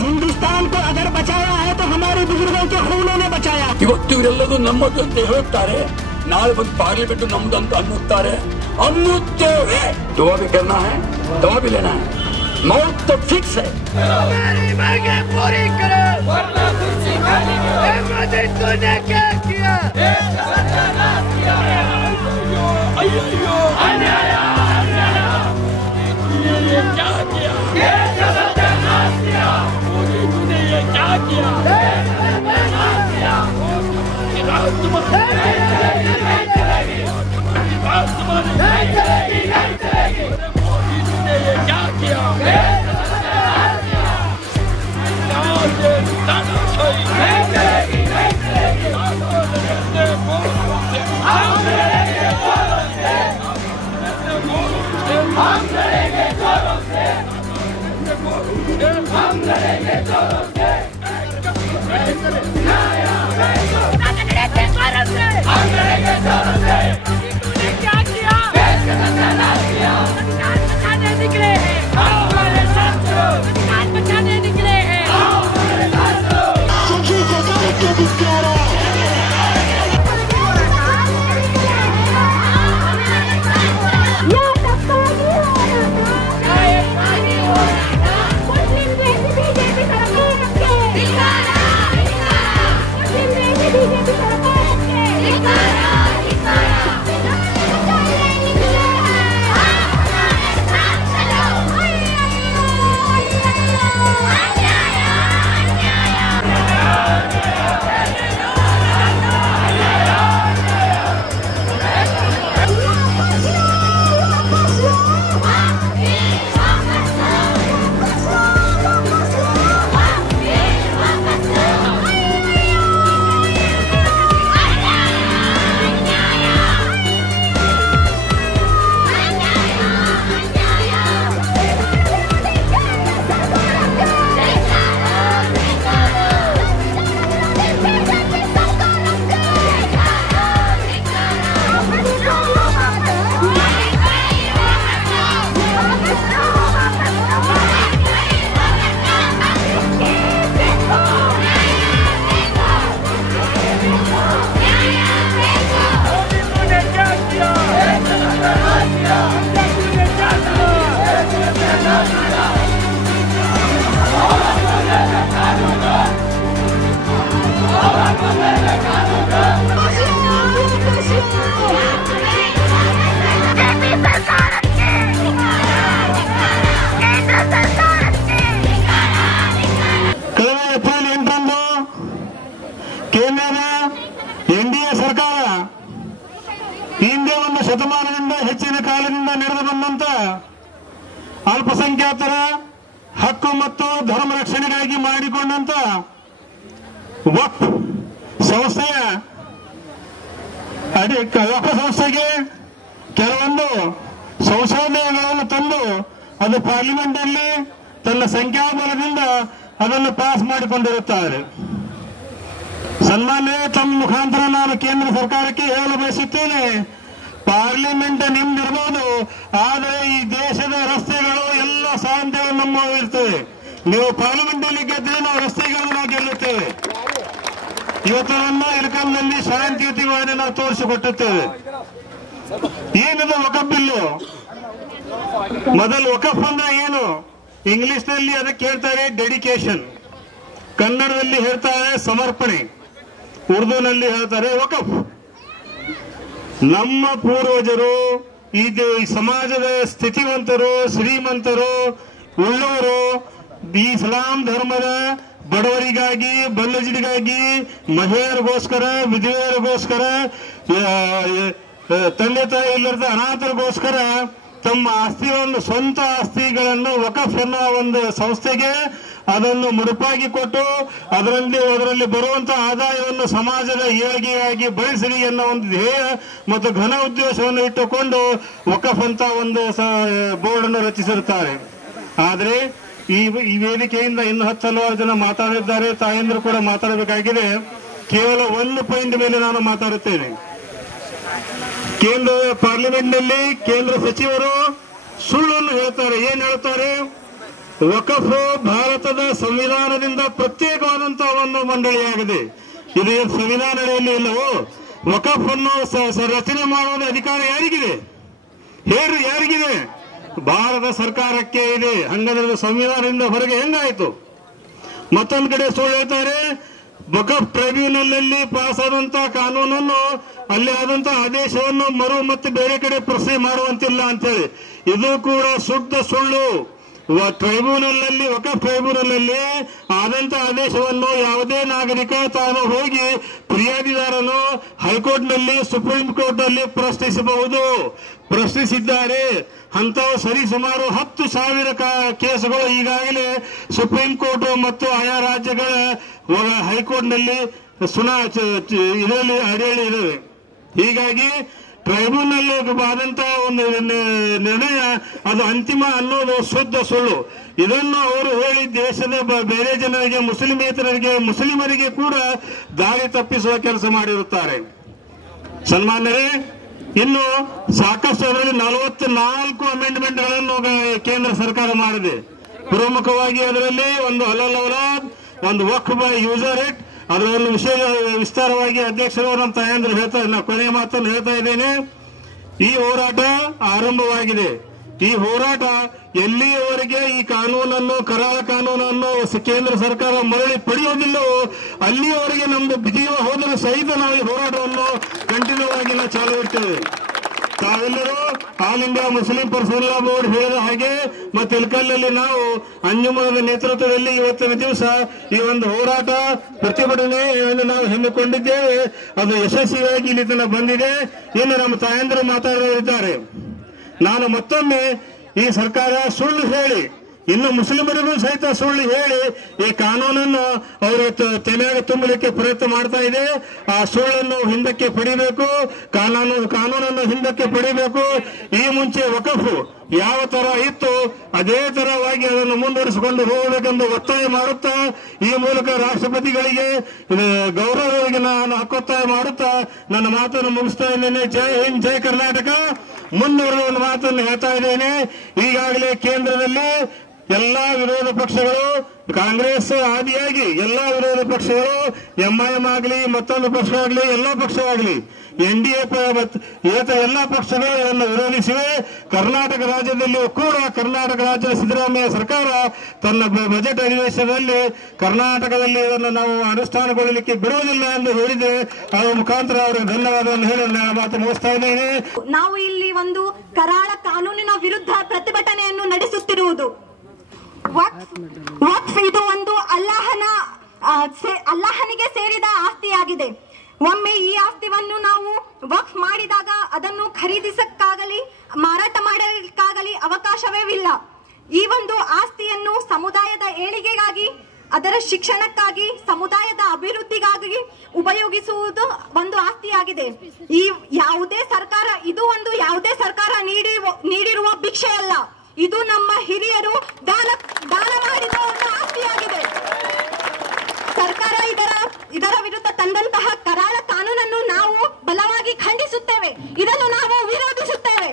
हिंदुस्तान को अगर बचाया है तो हमारे बुजुर्गों के खूनों ने बचाया। ಇವತ್ತು ಇವರೆಲ್ಲರೂ ನಮ್ಮದು ಅಂತ ಹೇಳುತ್ತಾರೆ, ನಾಳೆ ಬಂದು ಪಾರ್ಲಿಮೆಂಟ್ ನಮ್ಮದು ಅಂತ ಅನ್ನುತ್ತಾರೆ, ಅನ್ನುತ್ತೇವೆ। दुआ भी करना है, दवा भी लेना है, मौत तो फिक्स है। हमारी मांगे पूरी करो वरना कुर्सी खाली अहमद तूने क्या किया? देश का सत्यानाश किया। अय्यो अन्याय अन्याय ये क्या किया? देश का सत्यानाश किया। मोदी तूने ये क्या किया? देश का सत्यानाश किया। रात तुम्हारी नहीं चलेगी, नहीं चलेगी। रात तुम्हारी नहीं चलेगी, नहीं चलेगी। मोदी तूने ये क्या किया? देश का सत्यानाश किया। ये तानाशाही नहीं चलेगी, नहीं चलेगी। हम लड़ेंगे बोलों से, हम लड़ेंगे बोलों से, हम लड़ेंगे जोरों से, हम लड़ेंगे जोरों से। हम लड़ेंगे जोरों से। तूने क्या किया? देश का सत्यानाश किया। संविधान बचाने निकले हैं हमारे साथियों, संविधान बचाने निकले हैं हमारे साथियों। सुखी सरकार के धिक्कार है। ಶತಮಾನದಿಂದ ಹೆಚ್ಚಿನ ಕಾಲದಿಂದ ನಡೆದು ಬಂದಂತ ಅಲ್ಪಸಂಖ್ಯಾತರ ಹಕ್ಕು ಮತ್ತು ಧರ್ಮ ರಕ್ಷಣೆಗಾಗಿ ಮಾಡಿಕೊಂಡಂತ ವಕ್ಫ್ ಸಂಸ್ಥೆಯ ವಕ್ಫ್ ಸಂಸ್ಥೆಗೆ ಕೆಲವೊಂದು ಸಂಶೋಧನೆಗಳನ್ನು ತಂದು ಅದು ಪಾರ್ಲಿಮೆಂಟ್ ಅಲ್ಲಿ ತನ್ನ ಸಂಖ್ಯಾಬಲದಿಂದ ಅದನ್ನು ಪಾಸ್ ಮಾಡಿಕೊಂಡಿರುತ್ತಾರೆ। ಸನ್ಮಾನ್ಯ ತಮ್ಮ ಮುಖಾಂತರ ನಾನು ಕೇಂದ್ರ ಸರ್ಕಾರಕ್ಕೆ ಹೇಳಲು ಬಯಸುತ್ತೇನೆ, ಪಾರ್ಲಿಮೆಂಟ್ ನಿಮ್ದಿರ್ಬೋದು, ಆದರೆ ಈ ದೇಶದ ರಸ್ತೆಗಳು ಎಲ್ಲ ಸಾಂತ್ಯವು ನಮ್ಮ ಇರ್ತವೆ। ನೀವು ಪಾರ್ಲಿಮೆಂಟ್ ಅಲ್ಲಿ ಗೆದ್ದರೆ ನಾವು ರಸ್ತೆಗಳನ್ನು ನಾವು ಗೆಲ್ಲುತ್ತೇವೆ। ಇವತ್ತು ನಮ್ಮ ಇಲಕಾಂನಲ್ಲಿ ಶಾಂತಿಯುತವಾಗಿ ನಾವು ತೋರಿಸಿಕೊಟ್ಟುತ್ತೇವೆ। ಏನಿದು ವಕಫ್ ಬಿಲ್ಲು? ಮೊದಲು ವಕಫ್ ಅಂದ್ರೆ ಏನು? ಇಂಗ್ಲಿಷ್ ನಲ್ಲಿ ಅದಕ್ಕೆ ಹೇಳ್ತಾರೆ ಡೆಡಿಕೇಶನ್, ಕನ್ನಡದಲ್ಲಿ ಹೇಳ್ತಾರೆ ಸಮರ್ಪಣೆ, ಉರ್ದುನಲ್ಲಿ ಹೇಳ್ತಾರೆ ವಕಫ್। ನಮ್ಮ ಪೂರ್ವಜರು ಈ ಸಮಾಜದ ಸ್ಥಿತಿವಂತರು, ಶ್ರೀಮಂತರು, ಉಳ್ಳವರು ಈ ಇಸ್ಲಾಂ ಧರ್ಮದ ಬಡವರಿಗಾಗಿ, ಬಲ್ಲಜಿರಿಗಾಗಿ, ಮಹಿಳೆಯರಿಗೋಸ್ಕರ, ವಿಧವೆಯರಿಗೋಸ್ಕರ, ತಂದೆ ತಾಯಿ ಇಲ್ಲದ ಅನಾಥರಿಗೋಸ್ಕರ ತಮ್ಮ ಆಸ್ತಿಯನ್ನು, ಸ್ವಂತ ಆಸ್ತಿಗಳನ್ನು ವಕಫ್ ಎನ್ನುವ ಒಂದು ಸಂಸ್ಥೆಗೆ ಅದನ್ನು ಮುಡುಪಾಗಿ ಕೊಟ್ಟು ಅದರಲ್ಲಿ ಬರುವಂತಹ ಆದಾಯವನ್ನು ಸಮಾಜದ ಏಳಿಗೆಯಾಗಿ ಬಳಸಲಿ ಎನ್ನುವ ಒಂದು ಧ್ಯೇಯ ಮತ್ತು ಘನ ಉದ್ದೇಶವನ್ನು ಇಟ್ಟುಕೊಂಡು ವಕಫ್ ಅಂತ ಒಂದು ಬೋರ್ಡ್ ಅನ್ನು ರಚಿಸಿರುತ್ತಾರೆ। ಆದರೆ ಈ ವೇದಿಕೆಯಿಂದ ಇನ್ನು 10 ಹಲವಾರು ಜನ ಮಾತಾಡಿದ್ದಾರೆ, ತಾಯಂದ್ರು ಕೂಡ ಮಾತಾಡಬೇಕಾಗಿದೆ। ಕೇವಲ ಒಂದು ಪಾಯಿಂಟ್ ಮೇಲೆ ನಾನು ಮಾತಾಡುತ್ತೇನೆ। ಕೇಂದ್ರ ಪಾರ್ಲಿಮೆಂಟ್ ನಲ್ಲಿ ಕೇಂದ್ರ ಸಚಿವರು ಸುಳ್ಳನ್ನು ಹೇಳ್ತಾರೆ। ಏನ್ ಹೇಳ್ತಾರೆ? ವಕಫ್ ಭಾರತದ ಸಂವಿಧಾನದಿಂದ ಪ್ರತ್ಯೇಕವಾದಂತಹ ಒಂದು ಮಂಡಳಿಯಾಗಿದೆ. ಇದು ಸಂವಿಧಾನ ಇಲ್ಲವೋ? ವಕಫ್ ಅನ್ನು ರಚನೆ ಮಾಡುವ ಅಧಿಕಾರ ಯಾರಿಗಿದೆ? ಹೇಳಿ, ಯಾರಿಗಿದೆ? ಭಾರತ ಸರ್ಕಾರಕ್ಕೆ ಇದೆ. ಹಂಗಾದ್ರೆ ಸಂವಿಧಾನದಿಂದ ಹೊರಗೆ ಹೆಂಗಾಯ್ತು? ಮತ್ತೊಂದು ಕಡೆ ಸುಳ್ಳು ಹೇಳ್ತಾರೆ, ವಕಫ್ ಟ್ರೈಬ್ಯುನಲ್ ಅಲ್ಲಿ ಪಾಸ್ ಆದಂತಹ ಕಾನೂನನ್ನು, ಅಲ್ಲಿ ಆದಂತಹ ಆದೇಶವನ್ನು ಮತ್ತೆ ಬೇರೆ ಕಡೆ ಪ್ರಶ್ನೆ ಮಾಡುವಂತಿಲ್ಲ ಅಂತೇಳಿ. ಇದು ಕೂಡ ಶುದ್ಧ ಸುಳ್ಳು. ಟ್ರೈಬ್ಯುನಲ್ ನಲ್ಲಿ, ವಕಫ್ ಟ್ರೈಬ್ಯುನಲ್ ನಲ್ಲಿ ಆದಂತಹ ಆದೇಶವನ್ನು ಯಾವುದೇ ನಾಗರಿಕ ತಾನು ಹೋಗಿ ಫಿರ್ಯಾದಿದಾರನು ಹೈಕೋರ್ಟ್ ನಲ್ಲಿ, ಸುಪ್ರೀಂ ಕೋರ್ಟ್ ನಲ್ಲಿ ಪ್ರಶ್ನಿಸಬಹುದು. ಪ್ರಶ್ನಿಸಿದ್ದಾರೆ. ಅಂತವು ಸರಿಸುಮಾರು 10,000 ಕೇಸುಗಳು ಈಗಾಗಲೇ ಸುಪ್ರೀಂ ಕೋರ್ಟ್ ಮತ್ತು ಆಯಾ ರಾಜ್ಯಗಳ ಹೈಕೋರ್ಟ್ ನಲ್ಲಿ ಇದರಲ್ಲಿ ಅಡಿಯಲ್ಲಿದ್ದಾವೆ. ಹೀಗಾಗಿ ಟ್ರೈಬ್ಯುನಲ್ ಆದಂತಹ ಒಂದು ನಿರ್ಣಯ ಅದು ಅಂತಿಮ ಅನ್ನೋದು ಶುದ್ಧ ಸುಳ್ಳು. ಇದನ್ನು ಅವರು ಹೇಳಿ ದೇಶದ ಬೇರೆ ಜನರಿಗೆ, ಮುಸ್ಲಿಮರಿಗೆ ಕೂಡ ದಾರಿ ತಪ್ಪಿಸುವ ಕೆಲಸ ಮಾಡಿರುತ್ತಾರೆ. ಸನ್ಮಾನ್ಯರೇ, ಇನ್ನು ಸಾಕಷ್ಟು ಅದರಲ್ಲಿ 44 ಅಮೆಂಡ್ಮೆಂಟ್ಗಳನ್ನು ಕೇಂದ್ರ ಸರ್ಕಾರ ಮಾಡಿದೆ. ಪ್ರಮುಖವಾಗಿ ಅದರಲ್ಲಿ ಒಂದು ಹಲಾಲ್ ಔಲಾದ್, ಒಂದು ವಕ್ಫ್ ಬೈ ಯೂಸರ್ ಇಟ್, ಅದರನ್ನು ವಿಸ್ತಾರವಾಗಿ ಅಧ್ಯಕ್ಷರು ನಮ್ಮ ತಾಯಂದ್ರು ಹೇಳ್ತಾರೆ. ನಾನು ಕೊನೆಯ ಮಾತನ್ನು ಹೇಳ್ತಾ ಇದ್ದೇನೆ. ಈ ಹೋರಾಟ ಆರಂಭವಾಗಿದೆ. ಈ ಹೋರಾಟ ಎಲ್ಲಿಯವರೆಗೆ ಈ ಕಾನೂನನ್ನು, ಕರಾಳ ಕಾನೂನನ್ನು ಕೇಂದ್ರ ಸರ್ಕಾರ ಮರಳಿ ಪಡೆಯುವುದಿಲ್ಲವೋ ಅಲ್ಲಿಯವರೆಗೆ ನಮ್ದು ಜೀವ ಹೋದರೆ ಸಹಿತ ನಾವು ಈ ಹೋರಾಟವನ್ನು ಕಂಟಿನ್ಯೂ ಆಗಿ ನಾವು ಚಾಲೂ ಇಡ್ತೇವೆ. ತಾವೆಲ್ಲರೂ all India Muslim personal law board ಹೇಳಿದ ಹಾಗೆ ಮತ್ತೆ ಇಲ್ಕಲ್ಲಲ್ಲಿ ನಾವು ಅಂಜುಮನದ ನೇತೃತ್ವದಲ್ಲಿ ಇವತ್ತಿನ ದಿವಸ ಈ ಒಂದು ಹೋರಾಟ ಪ್ರತಿಭಟನೆ ನಾವು ಹಮ್ಮಿಕೊಂಡಿದ್ದೇವೆ. ಅದು ಯಶಸ್ವಿಯಾಗಿ ಇಲ್ಲಿ ತನಕ ಬಂದಿದೆ. ಇನ್ನು ನಮ್ಮ ತಾಯಂದಿರು ಮಾತಾಡೋರಿದ್ದಾರೆ. ನಾನು ಮತ್ತೊಮ್ಮೆ ಈ ಸರ್ಕಾರ ಸುಳ್ಳು ಹೇಳಿ, ಇನ್ನು ಮುಸ್ಲಿಮರಿಗೂ ಸಹಿತ ಸುಳ್ಳು ಹೇಳಿ ಈ ಕಾನೂನನ್ನು ಅವರು ತಲೆಯಾಗ ತುಂಬಲಿಕ್ಕೆ ಪ್ರಯತ್ನ ಮಾಡ್ತಾ ಇದೆ. ಆ ಸುಳ್ಳನ್ನು ಹಿಂದಕ್ಕೆ ಪಡಿಬೇಕು, ಕಾನೂನನ್ನು ಹಿಂದಕ್ಕೆ ಪಡಿಬೇಕು. ಈ ಮುಂಚೆ ವಕಫ್ ಯಾವ ತರ ಇತ್ತು ಅದೇ ತರವಾಗಿ ಅದನ್ನು ಮುಂದುವರಿಸಿಕೊಂಡು ಹೋಗಬೇಕೆಂದು ಒತ್ತಾಯ ಮಾಡುತ್ತಾ, ಈ ಮೂಲಕ ರಾಷ್ಟ್ರಪತಿಗಳಿಗೆ ಗೌರವಗಳಿಗೆ ನಾನು ಹಕ್ಕೊತ್ತಾಯ ಮಾಡುತ್ತಾ ನನ್ನ ಮಾತನ್ನು ಮುಗಿಸ್ತಾ ಇದ್ದೇನೆ. ಜೈ ಹಿಂದ್, ಜೈ ಕರ್ನಾಟಕ. ಮುಂದುವರೆದ ಒಂದು ಮಾತನ್ನು ಹೇಳ್ತಾ ಇದ್ದೇನೆ. ಈಗಾಗಲೇ ಕೇಂದ್ರದಲ್ಲಿ ಎಲ್ಲಾ ವಿರೋಧ ಪಕ್ಷಗಳು, ಕಾಂಗ್ರೆಸ್ ಆದಿಯಾಗಿ ಎಲ್ಲಾ ವಿರೋಧ ಪಕ್ಷಗಳು, ಎಂಐಎಂ ಆಗಲಿ, ಮತ್ತೊಂದು ಪಕ್ಷ ಆಗಲಿ, ಎಲ್ಲಾ ಪಕ್ಷ ಆಗಲಿ, ಎನ್ಡಿಎ ಎಲ್ಲಾ ಪಕ್ಷಗಳು ಇದನ್ನು ವಿರೋಧಿಸಿವೆ. ಕರ್ನಾಟಕ ರಾಜ್ಯದಲ್ಲಿಯೂ ಕೂಡ ಕರ್ನಾಟಕ ರಾಜ್ಯದ ಸಿದ್ದರಾಮಯ್ಯ ಸರ್ಕಾರ ತನ್ನ ಬಜೆಟ್ ಅಧಿವೇಶನದಲ್ಲಿ ಕರ್ನಾಟಕದಲ್ಲಿ ಇದನ್ನು ನಾವು ಅನುಷ್ಠಾನಗೊಳ್ಳಲಿಕ್ಕೆ ಬಿಡುವುದಿಲ್ಲ ಎಂದು ಹೇಳಿದೆ. ಅದರ ಮುಖಾಂತರ ಅವರಿಗೆ ಧನ್ಯವಾದವನ್ನು ಹೇಳಿ ನಾನು ಮಾತು ಮುಗಿಸ್ತಾ ಇದ್ದೇನೆ. ನಾವು ಇಲ್ಲಿ ಒಂದು ಕರಾಳ ಕಾನೂನಿನ ವಿರುದ್ಧ ಪ್ರತಿಭಟನೆಯನ್ನು ನಡೆಸುತ್ತಿರುವುದು. ವಕ್ಫ್ ಇದು ಒಂದು ಅಲ್ಲಾಹನಿಗೆ ಸೇರಿದ ಆಸ್ತಿಯಾಗಿದೆ. ಒಮ್ಮೆ ಈ ಆಸ್ತಿಯನ್ನು ನಾವು ವಕ್ಫ್ ಮಾಡಿದಾಗ ಅದನ್ನು ಖರೀದಿಸಕ್ಕಾಗಲಿ ಮಾರಾಟ ಮಾಡಲಿಕ್ಕಾಗಲಿ ಅವಕಾಶವೇ ಇಲ್ಲ. ಈ ಒಂದು ಆಸ್ತಿಯನ್ನು ಸಮುದಾಯದ ಏಳಿಗೆಗಾಗಿ, ಅದರ ಶಿಕ್ಷಣಕ್ಕಾಗಿ, ಸಮುದಾಯದ ಅಭಿವೃದ್ಧಿಗಾಗಿ ಉಪಯೋಗಿಸುವುದು ಒಂದು ಆಸ್ತಿಯಾಗಿದೆ. ಯಾವುದೇ ಸರ್ಕಾರ ನೀಡಿರುವ ಭಿಕ್ಷೆ ಅಲ್ಲ. ಇದು ನಮ್ಮ ಹಿರಿಯರು ದಾನ ಮಾಡಿದ ಒಂದು ಆಸ್ತಿಯಾಗಿದೆ. ಸರ್ಕಾರ ಇದರ ವಿರುದ್ಧ ತಂದಂತಹ ಕರಾಳ ಕಾನೂನನ್ನು ನಾವು ಬಲವಾಗಿ ಖಂಡಿಸುತ್ತೇವೆ. ಇದನ್ನು ನಾವು ವಿರೋಧಿಸುತ್ತೇವೆ.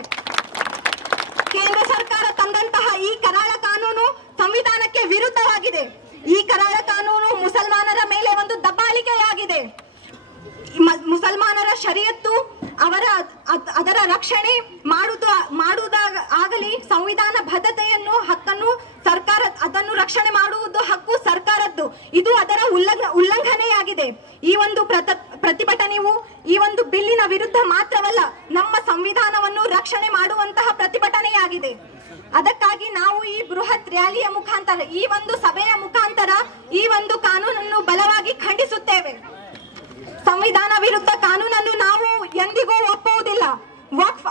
ಕೇಂದ್ರ ಸರ್ಕಾರ ತಂದಂತಹ ಈ ಕರಾಳ ಕಾನೂನು ಸಂವಿಧಾನಕ್ಕೆ ವಿರುದ್ಧವಾಗಿದೆ. ಈ ಕರಾಳ ಕಾನೂನು ಮುಸಲ್ಮಾನರ ಮೇಲೆ ಒಂದು ದಬ್ಬಾಳಿಕೆಯಾಗಿದೆ. ಮುಸಲ್ಮಾನರ ಶರೀಯತ್ತು ಅದರ ರಕ್ಷಣೆ ಮಾಡುವುದಾಗಲಿ, ಸಂವಿಧಾನ ಬದ್ಧತೆಯನ್ನು ಹಕ್ಕನ್ನು ಸರ್ಕಾರ ಅದನ್ನು ರಕ್ಷಣೆ ಮಾಡುವುದು ಹಕ್ಕು ಸರ್ಕಾರದ್ದು. ಇದು ಅದರ ಉಲ್ಲಂಘನೆಯಾಗಿದೆ. ಈ ಒಂದು ಪ್ರತಿಭಟನೆಯು ಈ ಒಂದು ಬಿಲ್ಲಿನ ವಿರುದ್ಧ ಮಾತ್ರವಲ್ಲ, ನಮ್ಮ ಸಂವಿಧಾನವನ್ನು ರಕ್ಷಣೆ ಮಾಡುವಂತಹ ಪ್ರತಿಭಟನೆಯಾಗಿದೆ. ಅದಕ್ಕಾಗಿ ನಾವು ಈ ಬೃಹತ್ ರ್ಯಾಲಿಯ ಮುಖಾಂತರ, ಈ ಒಂದು ಸಭೆಯ ಮುಖಾಂತರ ಈ ಒಂದು ಕಾನೂನನ್ನು ಬಲವಾಗಿ ಖಂಡಿಸುತ್ತೇವೆ. ಸಂವಿಧಾನ ವಿರುದ್ಧ ಕಾನೂನನ್ನು ನಾವು ಎಂದಿಗೂ ಒಪ್ಪುವುದಿಲ್ಲ. ವಕ್ಫ್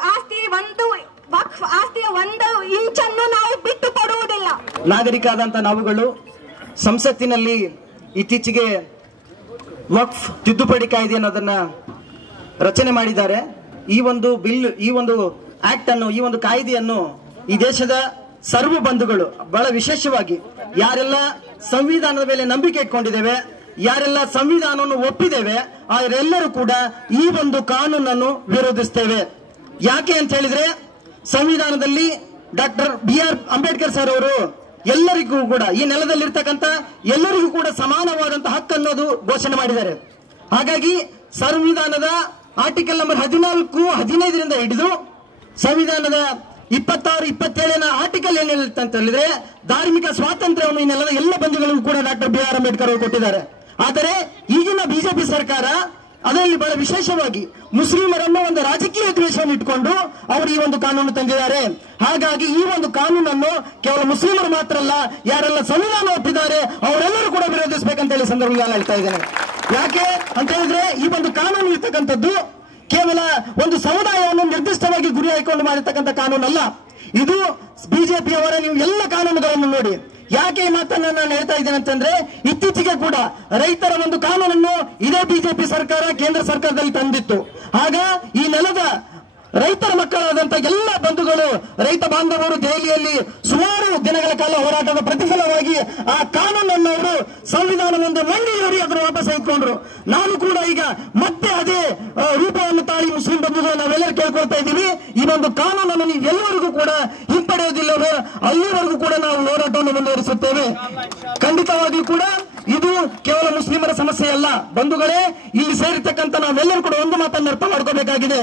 ಆಸ್ತಿಯ ಒಂದು ಇಂಚನ್ನು ನಾವು ಬಿಟ್ಟು ಕೊಡುವುದಿಲ್ಲ. ನಾಗರಿಕರಾದಂಥ ನಾವುಗಳು ಸಂಸತ್ತಿನಲ್ಲಿ ಇತ್ತೀಚೆಗೆ ವಕ್ಫ್ ತಿದ್ದುಪಡಿ ಕಾಯ್ದೆ ಅನ್ನೋದನ್ನ ರಚನೆ ಮಾಡಿದ್ದಾರೆ. ಈ ಒಂದು ಬಿಲ್, ಈ ಒಂದು ಆಕ್ಟ್ ಅನ್ನು, ಈ ಒಂದು ಕಾಯ್ದೆಯನ್ನು ಈ ದೇಶದ ಸರ್ವ ಬಂಧುಗಳು ಬಹಳ ವಿಶೇಷವಾಗಿ ಯಾರೆಲ್ಲ ಸಂವಿಧಾನದ ಮೇಲೆ ನಂಬಿಕೆ ಇಟ್ಕೊಂಡಿದ್ದೇವೆ, ಯಾರೆಲ್ಲ ಸಂವಿಧಾನವನ್ನು ಒಪ್ಪಿದ್ದೇವೆ, ಅವರೆಲ್ಲರೂ ಕೂಡ ಈ ಒಂದು ಕಾನೂನನ್ನು ವಿರೋಧಿಸ್ತೇವೆ. ಯಾಕೆ ಅಂತ ಹೇಳಿದ್ರೆ, ಸಂವಿಧಾನದಲ್ಲಿ ಡಾಕ್ಟರ್ BR ಅಂಬೇಡ್ಕರ್ ಸರ್ ಅವರು ಎಲ್ಲರಿಗೂ ಕೂಡ ಈ ನೆಲದಲ್ಲಿರ್ತಕ್ಕಂಥ ಎಲ್ಲರಿಗೂ ಕೂಡ ಸಮಾನವಾದಂತಹ ಹಕ್ಕು ಅನ್ನೋದು ಘೋಷಣೆ ಮಾಡಿದ್ದಾರೆ. ಹಾಗಾಗಿ ಸಂವಿಧಾನದ ಆರ್ಟಿಕಲ್ ನಂಬರ್ 14, 15ರಿಂದ ಹಿಡಿದು ಸಂವಿಧಾನದ 26, 27ನ ಆರ್ಟಿಕಲ್ ಏನ್ ಹೇಳುತ್ತೆ ಅಂತ ಹೇಳಿದ್ರೆ ಧಾರ್ಮಿಕ ಸ್ವಾತಂತ್ರ್ಯವನ್ನು ಈ ನೆಲದ ಎಲ್ಲ ಬಂಧುಗಳಿಗೂ ಕೂಡ ಡಾಕ್ಟರ್ ಬಿ ಆರ್ ಅಂಬೇಡ್ಕರ್ ಅವರು ಕೊಟ್ಟಿದ್ದಾರೆ. ಆದರೆ ಈಗಿನ ಬಿಜೆಪಿ ಸರ್ಕಾರ ಅದರಲ್ಲಿ ಬಹಳ ವಿಶೇಷವಾಗಿ ಮುಸ್ಲಿಮರನ್ನು ಒಂದು ರಾಜಕೀಯ ದ್ವೇಷವನ್ನು ಇಟ್ಕೊಂಡು ಅವರು ಈ ಒಂದು ಕಾನೂನು ತಂದಿದ್ದಾರೆ. ಹಾಗಾಗಿ ಈ ಒಂದು ಕಾನೂನನ್ನು ಕೇವಲ ಮುಸ್ಲಿಮರು ಮಾತ್ರ ಅಲ್ಲ, ಯಾರೆಲ್ಲ ಸಂವಿಧಾನ ಒಪ್ಪಿದ್ದಾರೆ ಅವರೆಲ್ಲರೂ ಕೂಡ ವಿರೋಧಿಸಬೇಕಂತ ಹೇಳಿ ಸಂದರ್ಭದಲ್ಲಿ ಹೇಳ್ತಾ ಇದ್ದೇನೆ. ಯಾಕೆ ಅಂತ ಹೇಳಿದ್ರೆ ಈ ಒಂದು ಕಾನೂನು ಇರ್ತಕ್ಕಂಥದ್ದು ಕೇವಲ ಒಂದು ಸಮುದಾಯವನ್ನು ನಿರ್ದಿಷ್ಟವಾಗಿ ಗುರಿ ಹಾಕಿಕೊಂಡು ಮಾಡಿರ್ತಕ್ಕಂಥ ಕಾನೂನಲ್ಲ. ಇದು ಬಿಜೆಪಿ ಅವರ ನೀವು ಎಲ್ಲ ಕಾನೂನುಗಳನ್ನು ನೋಡಿ. ಯಾಕೆ ಈ ಮಾತನ್ನ ನಾನು ಹೇಳ್ತಾ ಇದ್ದೇನೆ ಅಂತಂದ್ರೆ ಇತ್ತೀಚೆಗೆ ಕೂಡ ರೈತರ ಒಂದು ಕಾನೂನನ್ನು ಇದೇ ಬಿಜೆಪಿ ಸರ್ಕಾರ ಕೇಂದ್ರ ಸರ್ಕಾರದಲ್ಲಿ ತಂದಿತ್ತು. ಆಗ ಈ ನೆಲದ ರೈತರ ಮಕ್ಕಳಾದಂತ ಎಲ್ಲ ಬಂಧುಗಳು ರೈತ ಬಾಂಧವರು ದೆಹಲಿಯಲ್ಲಿ ಸುಮಾರು ದಿನಗಳ ಕಾಲ ಹೋರಾಟದ ಪ್ರತಿಫಲವಾಗಿ ಆ ಕಾನೂನನ್ನು ಅವರು ಸಂವಿಧಾನವೊಂದು ಮಂಡಿಯವರು ಅದನ್ನು ವಾಪಸ್ ಇಟ್ಕೊಂಡ್ರು. ನಾನು ಕೂಡ ಈಗ ಮತ್ತೆ ಅದೇ ರೂಪವನ್ನು ತಾಳಿ ಮುಸ್ಲಿಂ ಬಂಧುಗಳು ನಾವೆಲ್ಲರೂ ಕೇಳ್ಕೊಳ್ತಾ ಇದ್ದೀವಿ, ಈ ಒಂದು ಕಾನೂನನ್ನು ನೀವು ಎಲ್ಲರಿಗೂ ಕೂಡ ಹಿಂಪಡೆಯೋದಿಲ್ಲವೋ ಅಲ್ಲಿವರೆಗೂ ಕೂಡ ನಾವು ಹೋರಾಟವನ್ನು ಮುಂದುವರಿಸುತ್ತೇವೆ. ಖಂಡಿತವಾಗಿಯೂ ಕೂಡ ಇದು ಕೇವಲ ಮುಸ್ಲಿಮರ ಸಮಸ್ಯೆ ಅಲ್ಲ ಬಂಧುಗಳೇ, ಇಲ್ಲಿ ಸೇರಿರ್ತಕ್ಕಂಥ ನಾವೆಲ್ಲರೂ ಕೂಡ ಒಂದು ಮಾತನ್ನು ಅರ್ಥ ಮಾಡ್ಕೋಬೇಕಾಗಿದೆ.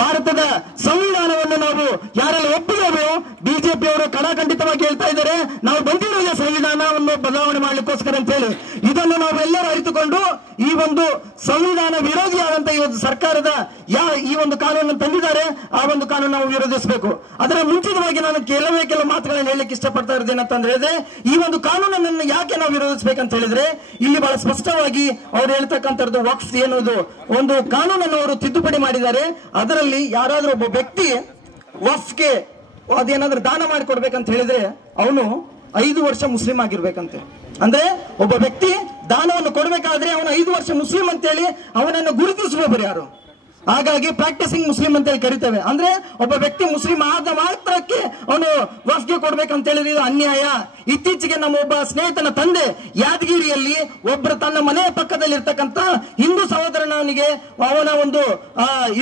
ಭಾರತದ ಸಂವಿಧಾನವನ್ನು ನಾವು ಯಾರೆಲ್ಲ ಒಪ್ಪಿದೆವೋ ಬಿಜೆಪಿ ಅವರು ಕಡಾಖಂಡಿತವಾಗಿ ಹೇಳ್ತಾ ಇದ್ದಾರೆ ನಾವು ಬಂದಿರೋದೇ ಸಂವಿಧಾನವನ್ನು ಬದಲಾವಣೆ ಮಾಡಲಿಕ್ಕೋಸ್ಕರ ಅಂತ ಹೇಳಿ. ಇದನ್ನು ನಾವೆಲ್ಲರೂ ಅರಿತುಕೊಂಡು ಈ ಒಂದು ಸಂವಿಧಾನ ವಿರೋಧಿಯಾದಂತ ಈ ಒಂದು ಸರ್ಕಾರದ ಈ ಒಂದು ಕಾನೂನನ್ನು ತಂದಿದ್ದಾರೆ ಆ ಒಂದು ಕಾನೂನು ನಾವು ವಿರೋಧಿಸಬೇಕು. ಅದರ ಮುಂಚಿತವಾಗಿ ನಾನು ಕೆಲವು ಮಾತುಗಳನ್ನು ಹೇಳಲಿಕ್ಕೆ ಇಷ್ಟಪಡ್ತಾ ಇರೋದೇನಂತ ಹೇಳಿದ್ರೆ ಈ ಒಂದು ಕಾನೂನನ್ನು ಯಾಕೆ ನಾವು ವಿರೋಧಿಸಬೇಕಂತ ಹೇಳಿದ್ರೆ ಇಲ್ಲಿ ಬಹಳ ಸ್ಪಷ್ಟವಾಗಿ ಅವ್ರು ಹೇಳ್ತಕ್ಕಂಥದ್ದು ವಕ್ಫ್ ಎನ್ನುವುದು ಒಂದು ಕಾನೂನನ್ನು ಅವರು ತಿದ್ದುಪಡಿ ಮಾಡಿದ್ದಾರೆ. ಅದರಲ್ಲಿ ಯಾರಾದ್ರೂ ಒಬ್ಬ ವ್ಯಕ್ತಿ ವಕ್ಫ್ಗೆ ಅದೇನಾದ್ರೂ ದಾನ ಮಾಡಿಕೊಡ್ಬೇಕಂತ ಹೇಳಿದ್ರೆ ಅವನು 5 ವರ್ಷ ಮುಸ್ಲಿಂ ಆಗಿರ್ಬೇಕಂತೆ. ಅಂದ್ರೆ ಒಬ್ಬ ವ್ಯಕ್ತಿ ದಾನವನ್ನು ಕೊಡಬೇಕಾದ್ರೆ ಅವನು 5 ವರ್ಷ ಮುಸ್ಲಿಂ ಅಂತೇಳಿ ಅವನನ್ನು ಗುರುತಿಸಬೇಕು ಯಾರು. ಹಾಗಾಗಿ ಪ್ರಾಕ್ಟಿಸಿಂಗ್ ಮುಸ್ಲಿಂ ಅಂತ ಹೇಳಿ ಕರಿತೇವೆ. ಅಂದ್ರೆ ಒಬ್ಬ ವ್ಯಕ್ತಿ ಮುಸ್ಲಿಂ ಆದ ಮಾತ್ರಕ್ಕೆ ಅವನು ವಕ್ಫ್ಗೆ ಕೊಡ್ಬೇಕಂತ ಹೇಳಿದ್ರೆ ಇದು ಅನ್ಯಾಯ. ಇತ್ತೀಚೆಗೆ ನಮ್ಮ ಒಬ್ಬ ಸ್ನೇಹಿತನ ತಂದೆ ಯಾದಗಿರಿಯಲ್ಲಿ ಒಬ್ಬರು ತನ್ನ ಮನೆಯ ಪಕ್ಕದಲ್ಲಿ ಇರ್ತಕ್ಕಂಥ ಹಿಂದೂ ಸಹೋದರನಿಗೆ ಅವನ ಒಂದು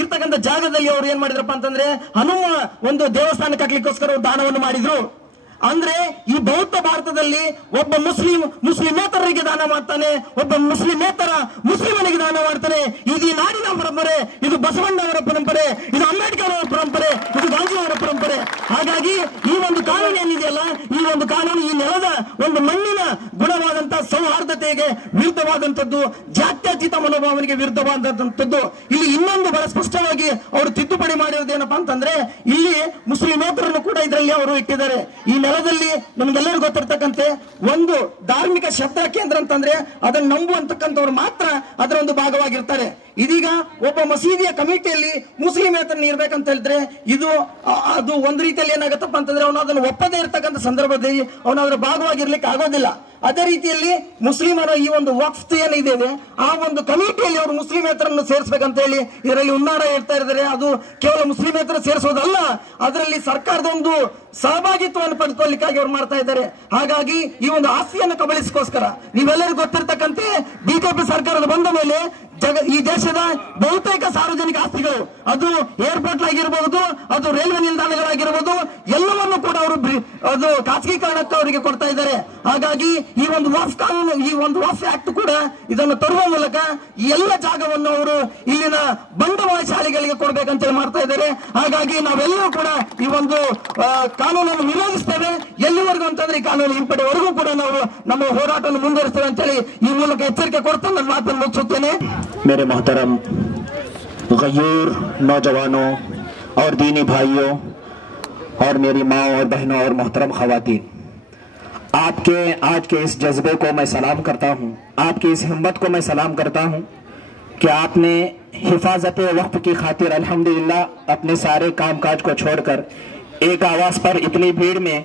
ಇರ್ತಕ್ಕಂಥ ಜಾಗದಲ್ಲಿ ಅವ್ರು ಏನ್ ಮಾಡಿದ್ರಪ್ಪ ಅಂತಂದ್ರೆ ಹನುಮ ಒಂದು ದೇವಸ್ಥಾನ ಕಟ್ಟಲಿಕ್ಕೋಸ್ಕರ ದಾನವನ್ನು ಮಾಡಿದ್ರು. ಅಂದ್ರೆ ಈ ಬೌದ್ಧ ಭಾರತದಲ್ಲಿ ಒಬ್ಬ ಮುಸ್ಲಿಮೇತರರಿಗೆ ದಾನ ಮಾಡ್ತಾನೆ, ಒಬ್ಬ ಮುಸ್ಲಿಮನಿಗೆ ದಾನ ಮಾಡ್ತಾನೆ. ಇದು ಈ ನಾಡಿನ ಪರಂಪರೆ, ಇದು ಬಸವಣ್ಣವರ ಪರಂಪರೆ, ಇದು ಅಂಬೇಡ್ಕರ್ ಅವರ ಪರಂಪರೆ, ಇದು ಗಾಂಧಿಯವರ ಪರಂಪರೆ. ಹಾಗಾಗಿ ಈ ಒಂದು ಕಾನೂನು ಏನಿದೆಯಲ್ಲ ಈ ಒಂದು ಕಾನೂನು ಈ ನೆಲದ ಒಂದು ಮಣ್ಣಿನ ಗುಣವಾದಂತಹ ಸೌಹಾರ್ದತೆಗೆ ವಿರುದ್ಧವಾದಂತದ್ದು, ಜಾತ್ಯತೀತ ಮನೋಭಾವನೆಗೆ ವಿರುದ್ಧವಾದಂತದ್ದು. ಇಲ್ಲಿ ಇನ್ನೊಂದು ಬಹಳ ಸ್ಪಷ್ಟವಾಗಿ ಅವರು ತಿದ್ದುಪಡಿ ಮಾಡಿರೋದೇನಪ್ಪಾ ಅಂತಂದ್ರೆ ಇಲ್ಲಿ ಮುಸ್ಲಿಮೇತರನ್ನು ಕೂಡ ಇದರಲ್ಲಿ ಅವರು ಇಟ್ಟಿದ್ದಾರೆ. ಈ ನೆಲದಲ್ಲಿ ನಮ್ಗೆಲ್ಲರಿಗೂ ಗೊತ್ತಿರ್ತಕ್ಕಂತೆ ಒಂದು ಧಾರ್ಮಿಕ ಶ್ರದ್ಧಾ ಕೇಂದ್ರ ಅಂತಂದ್ರೆ ಅದನ್ನು ನಂಬುವಂತಕ್ಕಂಥವ್ರು ಮಾತ್ರ ಅದರ ಒಂದು ಭಾಗವಾಗಿರ್ತಾರೆ. ಇದೀಗ ಒಬ್ಬ ಮಸೀದಿಯ ಕಮಿಟಿಯಲ್ಲಿ ಮುಸ್ಲಿಮೇತರನ್ನು ಇರ್ಬೇಕಂತ ಹೇಳಿದ್ರೆ ಅದು ಒಂದು ರೀತಿಯಲ್ಲಿ ಏನಾಗತ್ತಪ್ಪ ಅಂತಂದ್ರೆ ಅವನು ಅದನ್ನು ಒಪ್ಪದೇ ಇರ್ತಕ್ಕಂಥ ಸಂದರ್ಭದಲ್ಲಿ ಅವನು ಅದರ ಭಾಗವಾಗಿರ್ಲಿಕ್ಕೆ ಆಗೋದಿಲ್ಲ. ಅದೇ ರೀತಿಯಲ್ಲಿ ಮುಸ್ಲಿಮರ ಈ ಒಂದು ವಕ್ಫ್ ಏನಿದೆ ಆ ಒಂದು ಕಮಿಟಿಯಲ್ಲಿ ಅವರು ಮುಸ್ಲಿಮೇತರನ್ನು ಸೇರಿಸಬೇಕಂತ ಹೇಳಿ ಇದರಲ್ಲಿ ಹುನ್ನಾರ ಹೇಳ್ತಾ ಇದ್ದಾರೆ. ಅದು ಕೇವಲ ಮುಸ್ಲಿಮೇತರ ಸೇರಿಸೋದಲ್ಲ, ಅದರಲ್ಲಿ ಸರ್ಕಾರದ ಒಂದು ಸಹಭಾಗಿತ್ವವನ್ನು ಪಡೆದುಕೊಳ್ಳಿಕ್ಕಾಗಿ ಅವರು ಮಾಡ್ತಾ ಇದ್ದಾರೆ. ಹಾಗಾಗಿ ಈ ಒಂದು ಆಸ್ತಿಯನ್ನು ಕಬಳಿಸೋಸ್ಕರ ನೀವೆಲ್ಲರಿಗೂ ಗೊತ್ತಿರ್ತಕ್ಕಂತೆ ಬಿಜೆಪಿ ಸರ್ಕಾರದ ಬಂದ ಮೇಲೆ ಈ ದೇಶದ ಬಹುತೇಕ ಸಾರ್ವಜನಿಕ ಆಸ್ತಿಗಳು ಅದು ಏರ್ಪೋರ್ಟ್ ಆಗಿರಬಹುದು, ಅದು ರೈಲ್ವೆ ನಿಲ್ದಾಣಗಳಾಗಿರಬಹುದು, ಎಲ್ಲವನ್ನು ಕೂಡ ಅವರು ಅದು ಖಾಸಗೀಕರಣಕ್ಕೆ ಅವರಿಗೆ ಕೊಡ್ತಾ ಇದ್ದಾರೆ. ಹಾಗಾಗಿ ಈ ಒಂದು ವಕ್ಫ್ ಕಾನೂನು, ಈ ಒಂದು ವಕ್ಫ್ ಆಕ್ಟ್ ಕೂಡ ಇದನ್ನು ತರುವ ಮೂಲಕ ಈ ಎಲ್ಲ ಜಾಗವನ್ನು ಅವರು ಇಲ್ಲಿನ ಬಂಡವಾಳಶಾಲಿಗಳಿಗೆ ಕೊಡ್ಬೇಕಂತ ಮಾಡ್ತಾ ಇದ್ದಾರೆ. ಹಾಗಾಗಿ ನಾವೆಲ್ಲರೂ ಕೂಡ ಈ ಒಂದು ಕಾನೂನನ್ನು ವಿರೋಧಿಸ್ತೇವೆ. ಎಲ್ಲಿವರೆಗೂ ಅಂತಂದ್ರೆ ಈ ಕಾನೂನು ಹಿಂಪಡೆವರೆಗೂ ಕೂಡ ನಾವು ನಮ್ಮ ಹೋರಾಟವನ್ನು ಮುಂದುವರಿಸ್ತೇವೆ ಅಂತ ಹೇಳಿ ಈ ಮೂಲಕ ಎಚ್ಚರಿಕೆ ಕೊಡ್ತಾ ನನ್ನ ಮಾತನ್ನು ಮುಗಿಸುತ್ತೇನೆ. मेरे मोहतरम गयूर नौजवानों और दीनी भाइयों और मेरी माँ और बहनों और मोहतरम खवातीन, आपके आज के इस जज्बे को मैं सलाम करता हूँ, आपकी इस हिम्मत को मैं सलाम करता हूँ कि आपने हिफाजत वक्फ की खातिर अल्हम्दुलिल्लाह अपने सारे कामकाज को छोड़कर एक आवाज पर इतनी भीड़ में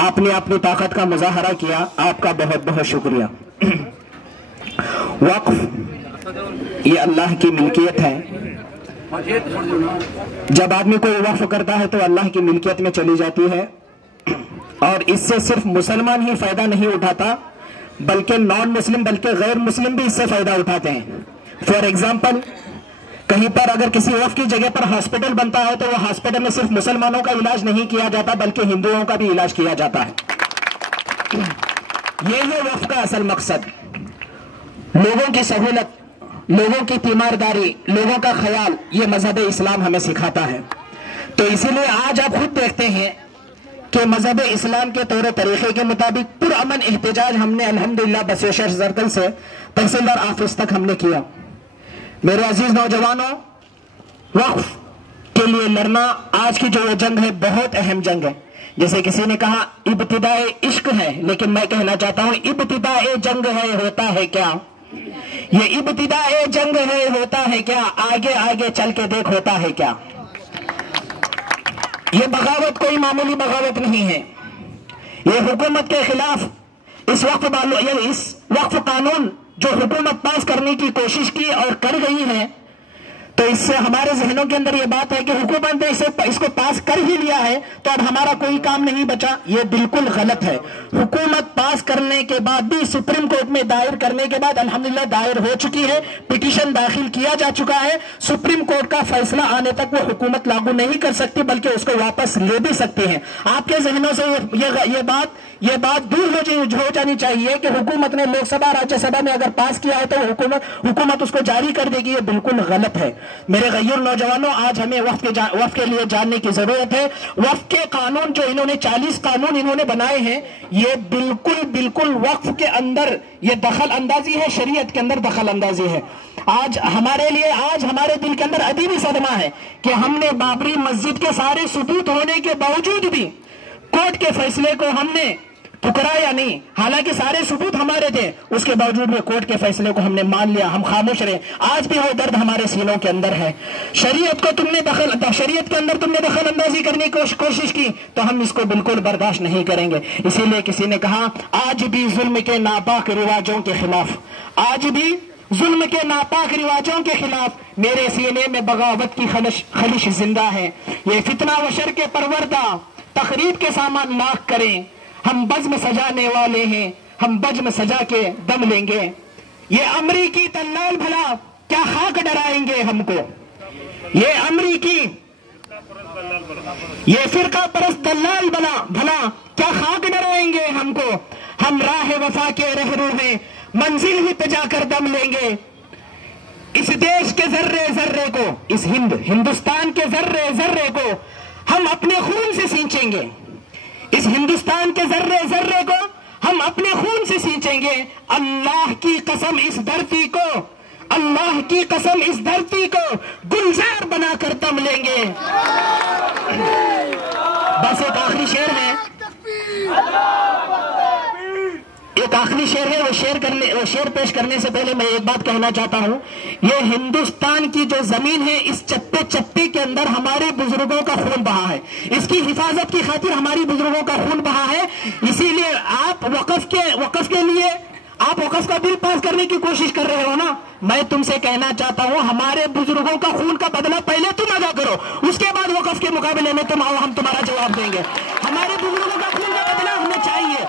आपने अपनी ताकत का मुजाहरा किया. आपका बहुत बहुत शुक्रिया. वक्फ ये अल्लाह की मिल्कियत है. जब आदमी कोई वक्फ करता है तो अल्लाह की मिल्कियत में चली जाती है और इससे सिर्फ मुसलमान ही फायदा नहीं उठाता बल्कि नॉन मुस्लिम बल्कि गैर मुस्लिम भी इससे फायदा उठाते हैं. फॉर एग्जाम्पल कहीं पर अगर किसी वक्फ की जगह पर हॉस्पिटल बनता है तो वो हॉस्पिटल में सिर्फ मुसलमानों का इलाज नहीं किया जाता बल्कि हिंदुओं का भी इलाज किया जाता है. ये है वक्फ का असल मकसद, लोगों की सहूलत, लोगों की तीमारदारी, लोगों का ख्याल, ये मजहब इस्लाम हमें सिखाता है। तो इसीलिए आज आप खुद देखते हैं कि मजहब इस्लाम के तौर तरीके के मुताबिक पुरअमन एहतजाज हमने अल्हम्दुलिल्लाह बसेशर सर्कल से तहसीलदार ऑफिस तक हमने किया। मेरे अजीज नौजवानों, वक्फ के लिए लड़ना आज की जो जंग है बहुत अहम जंग है। जैसे किसी ने कहा इब्तिदाए इश्क है, लेकिन मैं कहना चाहता हूं इब्तिदाए जंग है होता है क्या? ये इब्तिदाए जंग है होता है क्या? आगे आगे चल के देख होता है क्या? ये बगावत कोई मामूली बगावत नहीं है। ये हुकूमत के खिलाफ इस वक्फ कानून जो हुकूमत पास करने की कोशिश की और कर गई है, तो इससे हमारे जहनों के अंदर यह बात है कि हुकूमत ने इसको पास कर ही लिया है तो अब हमारा कोई काम नहीं बचा। ये बिल्कुल गलत है। हुकूमत पास करने के बाद भी सुप्रीम कोर्ट में दायर करने के बाद अल्हम्दुलिल्लाह दायर हो चुकी है, पिटीशन दाखिल किया जा चुका है। सुप्रीम कोर्ट का फैसला आने तक वो हुकूमत लागू नहीं कर सकती, बल्कि उसको वापस ले भी सकती है। आपके जहनों से ये बात दूर हो जानी चाहिए कि हुकूमत ने लोकसभा राज्यसभा में अगर पास किया है तो हुकूमत उसको जारी कर देगी। ये बिल्कुल गलत है। मेरे गैर नौजवानों, आज हमें वक्फ के लिए जानने की जरूरत है। वक्फ के कानून जो इन्होंने 40 कानून इन्होंने बनाए हैं, ये बिल्कुल वक्फ के अंदर ये दखल अंदाजी है, शरीयत के अंदर दखल अंदाजी है। आज हमारे दिल के अंदर अभी भी सदमा है कि हमने बाबरी मस्जिद के सारे सबूत होने के बावजूद भी कोर्ट के फैसले को हमने ठुकराया नहीं। हालांकि सारे सबूत हमारे थे, उसके बावजूद भी कोर्ट के फैसले को हमने मान लिया, हम खामोश रहे। आज भी वो दर्द हमारे सीनों के अंदर है। शरीयत के अंदर तुमने दखल अंदाजी करने की कोशिश की तो हम इसको बिल्कुल बर्दाश्त नहीं करेंगे। इसीलिए किसी ने कहा आज भी जुल्म के नापाक रिवाजों के खिलाफ, आज भी जुल्म के नापाक रिवाजों के खिलाफ मेरे सीने में बगावत की खलिश जिंदा है। ये फितना व शर के परवरदा तखरीब के सामान लाख करें, हम बज़्म सजाने वाले हैं, हम बज़्म सजा के दम लेंगे। ये अमरीकी दलाल भला क्या खाक डराएंगे हमको? ये अमरीकी ये फिरका परस्त दलाल भला क्या खाक डराएंगे हमको? हम राह वफा के रहरो में मंजिल ही पे जाकर दम लेंगे। इस देश के जर्रे जर्रे को, इस हिंदुस्तान के जर्रे जर्रे को हम अपने खून से सींचेंगे। इस हिंदुस्तान के जर्रे जर्रे को हम अपने खून से सींचेंगे। अल्लाह की कसम इस धरती को, अल्लाह की कसम इस धरती को गुलजार बनाकर दम लेंगे। बस एक आखिरी शेर है, एक आखिरी शेर है। वो शेर पेश करने से पहले मैं एक बात कहना चाहता हूं। ये हिंदुस्तान की जो जमीन है, इस चप्पे चप्पे के अंदर हमारे बुजुर्गों का खून बहा है। इसकी हिफाजत की खातिर हमारी बुजुर्गों का खून बहा है। इसीलिए आप वक्फ के लिए आप वक्फ का बिल पास करने की कोशिश कर रहे हो ना, मैं तुमसे कहना चाहता हूं हमारे बुजुर्गों का खून का बदला पहले तुम अदा करो, उसके बाद वक्फ के मुकाबले में तुम आओ, हम तुम्हारा जवाब देंगे। हमारे बुजुर्गों का खून का बदला हमें चाहिए।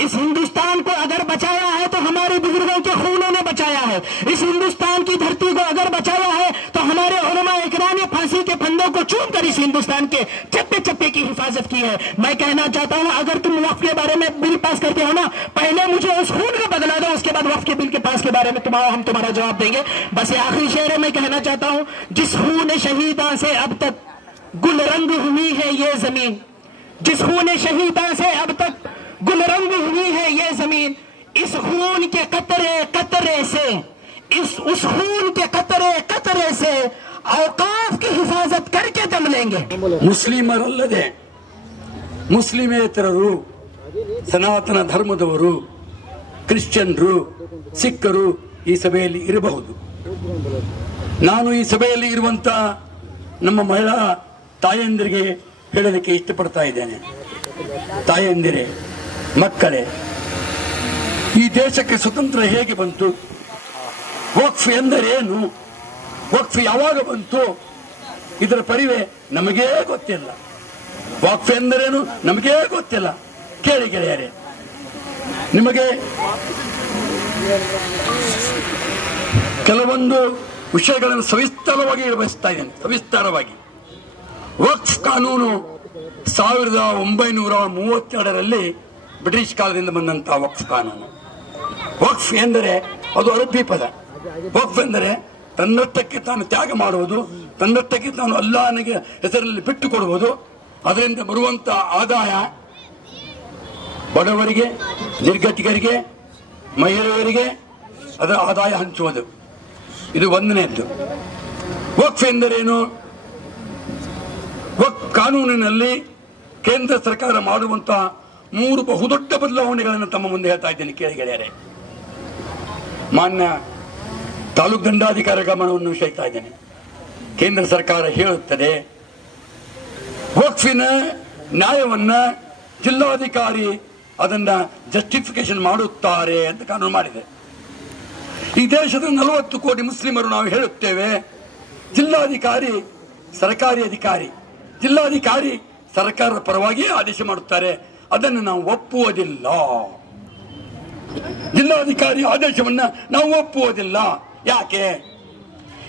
इस हिंदुस्तान को अगर बचाया है तो हमारे बुजुर्गों के खूनों ने बचाया है। इस हिंदुस्तान की धरती को अगर बचाया है तो हमारे उलमा इकराम ने फांसी के फंदों को चूम कर इस हिंदुस्तान के चप्पे चप्पे की हिफाजत की है। मैं कहना चाहता हूं अगर तुम वक्फ के बारे में बिल पास करते हो ना, पहले मुझे उस खून का बदला दो, उसके बाद वक्फ के बिल के पास के बारे में तुम आओ, हम तुम्हारा जवाब देंगे। बस ये आखिरी शेर है, मैं कहना चाहता हूं जिस खून शहीदा से अब तक गुलरंग हुई है ये जमीन, जिस खून शहीदा से अब तक गुलरंग हुई है ये जमीन, इस खून के कतरे कतरे से, उस खून के कतरे कतरे से औकाफ की हिफाजत करके दम लेंगे। ಮುಸ್ಲಿಮರಲ್ಲದೆ ಮುಸ್ಲಿಮೇತರರು, ಸನಾತನ ಧರ್ಮದವರು, ಕ್ರಿಶ್ಚಿಯನ್ರು, ಸಿಖ್ಖರು ಈ ಸಭೆಯಲ್ಲಿ ಇರಬಹುದು. ನಾನು ಈ ಸಭೆಯಲ್ಲಿ ಇರುವಂತ ನಮ್ಮ ಮಹಿಳಾ ತಾಯಂದಿರಿಗೆ ಹೇಳಲಿಕ್ಕೆ ಇಷ್ಟಪಡ್ತಾ ಇದ್ದೇನೆ. ತಾಯಂದಿರೇ, ಮಕ್ಕಳೇ, ಈ ದೇಶಕ್ಕೆ ಸ್ವತಂತ್ರ ಹೇಗೆ ಬಂತು? ವಕ್ಫ್ ಎಂದರೇನು? ವಕ್ಫ್ ಯಾವಾಗ ಬಂತು? ಇದರ ಪರಿವೆ ನಮಗೇ ಗೊತ್ತಿಲ್ಲ. ವಕ್ಫ್ ಎಂದರೇನು ನಮಗೇ ಗೊತ್ತಿಲ್ಲ. ಕೇಳಿ ಗೆಳೆಯರೇ, ನಿಮಗೆ ಕೆಲವೊಂದು ವಿಷಯಗಳನ್ನು ಸವಿಸ್ತಾರವಾಗಿ ಬಯಸ್ತಾ ಇದ್ದೇನೆ. ಸವಿಸ್ತಾರವಾಗಿ ವಕ್ಫ್ ಕಾನೂನು 1932ರಲ್ಲಿ ಬ್ರಿಟಿಷ್ ಕಾಲದಿಂದ ಬಂದಂತಹ ವಕ್ಫ್ ಕಾನೂನು. ವಕ್ಫ್ ಎಂದರೆ ಅದು ಅರಬ್ಬಿ ಪದ. ವಕ್ಫ್ ಎಂದರೆ ತನ್ನಷ್ಟಕ್ಕೆ ತಾನು ತ್ಯಾಗ ಮಾಡುವುದು, ತನ್ನಷ್ಟಕ್ಕೆ ತಾನು ಅಲ್ಲಾಹನಿಗೆ ಹೆಸರಲ್ಲಿ ಬಿಟ್ಟು ಕೊಡುವುದು. ಅದರಿಂದ ಬರುವಂತಹ ಆದಾಯ ಬಡವರಿಗೆ, ನಿರ್ಗತಿಕರಿಗೆ, ಮಹಿಳೆಯರಿಗೆ ಅದರ ಆದಾಯ ಹಂಚುವುದು. ಇದು ಒಂದನೆಯದ್ದು. ವಕ್ಫ್ ಎಂದರೇನು? ವಕ್ಫ್ ಕಾನೂನಿನಲ್ಲಿ ಕೇಂದ್ರ ಸರ್ಕಾರ ಮಾಡುವಂತಹ 3 ಬಹುದೊಡ್ಡ ಬದಲಾವಣೆಗಳನ್ನು ತಮ್ಮ ಮುಂದೆ ಹೇಳ್ತಾ ಇದ್ದೇನೆ, ಕೇಳಿ ಗೆಳೆಯರೆ. ಮಾನ್ಯ ತಾಲೂಕು ದಂಡಾಧಿಕಾರಿ ಗಮನವನ್ನು ಸೆಳೆತಾ ಇದ್ದೇನೆ. ಕೇಂದ್ರ ಸರ್ಕಾರ ಹೇಳುತ್ತದೆ, ವಕ್ಫಿನ ನ್ಯಾಯವನ್ನ ಜಿಲ್ಲಾಧಿಕಾರಿ ಅದನ್ನ ಜಸ್ಟಿಫಿಕೇಶನ್ ಮಾಡುತ್ತಾರೆ ಅಂತ ಕಾನೂನು ಮಾಡಿದೆ. ಈ ದೇಶದ 40 ಕೋಟಿ ಮುಸ್ಲಿಮರು ನಾವು ಹೇಳುತ್ತೇವೆ, ಜಿಲ್ಲಾಧಿಕಾರಿ ಸರ್ಕಾರಿ ಅಧಿಕಾರಿ, ಜಿಲ್ಲಾಧಿಕಾರಿ ಸರ್ಕಾರದ ಪರವಾಗಿ ಆದೇಶ ಮಾಡುತ್ತಾರೆ. ಅದನ್ನು ನಾವು ಒಪ್ಪುವುದಿಲ್ಲ. ಜಿಲ್ಲಾಧಿಕಾರಿ ಆದೇಶವನ್ನ ನಾವು ಒಪ್ಪುವುದಿಲ್ಲ. ಯಾಕೆ?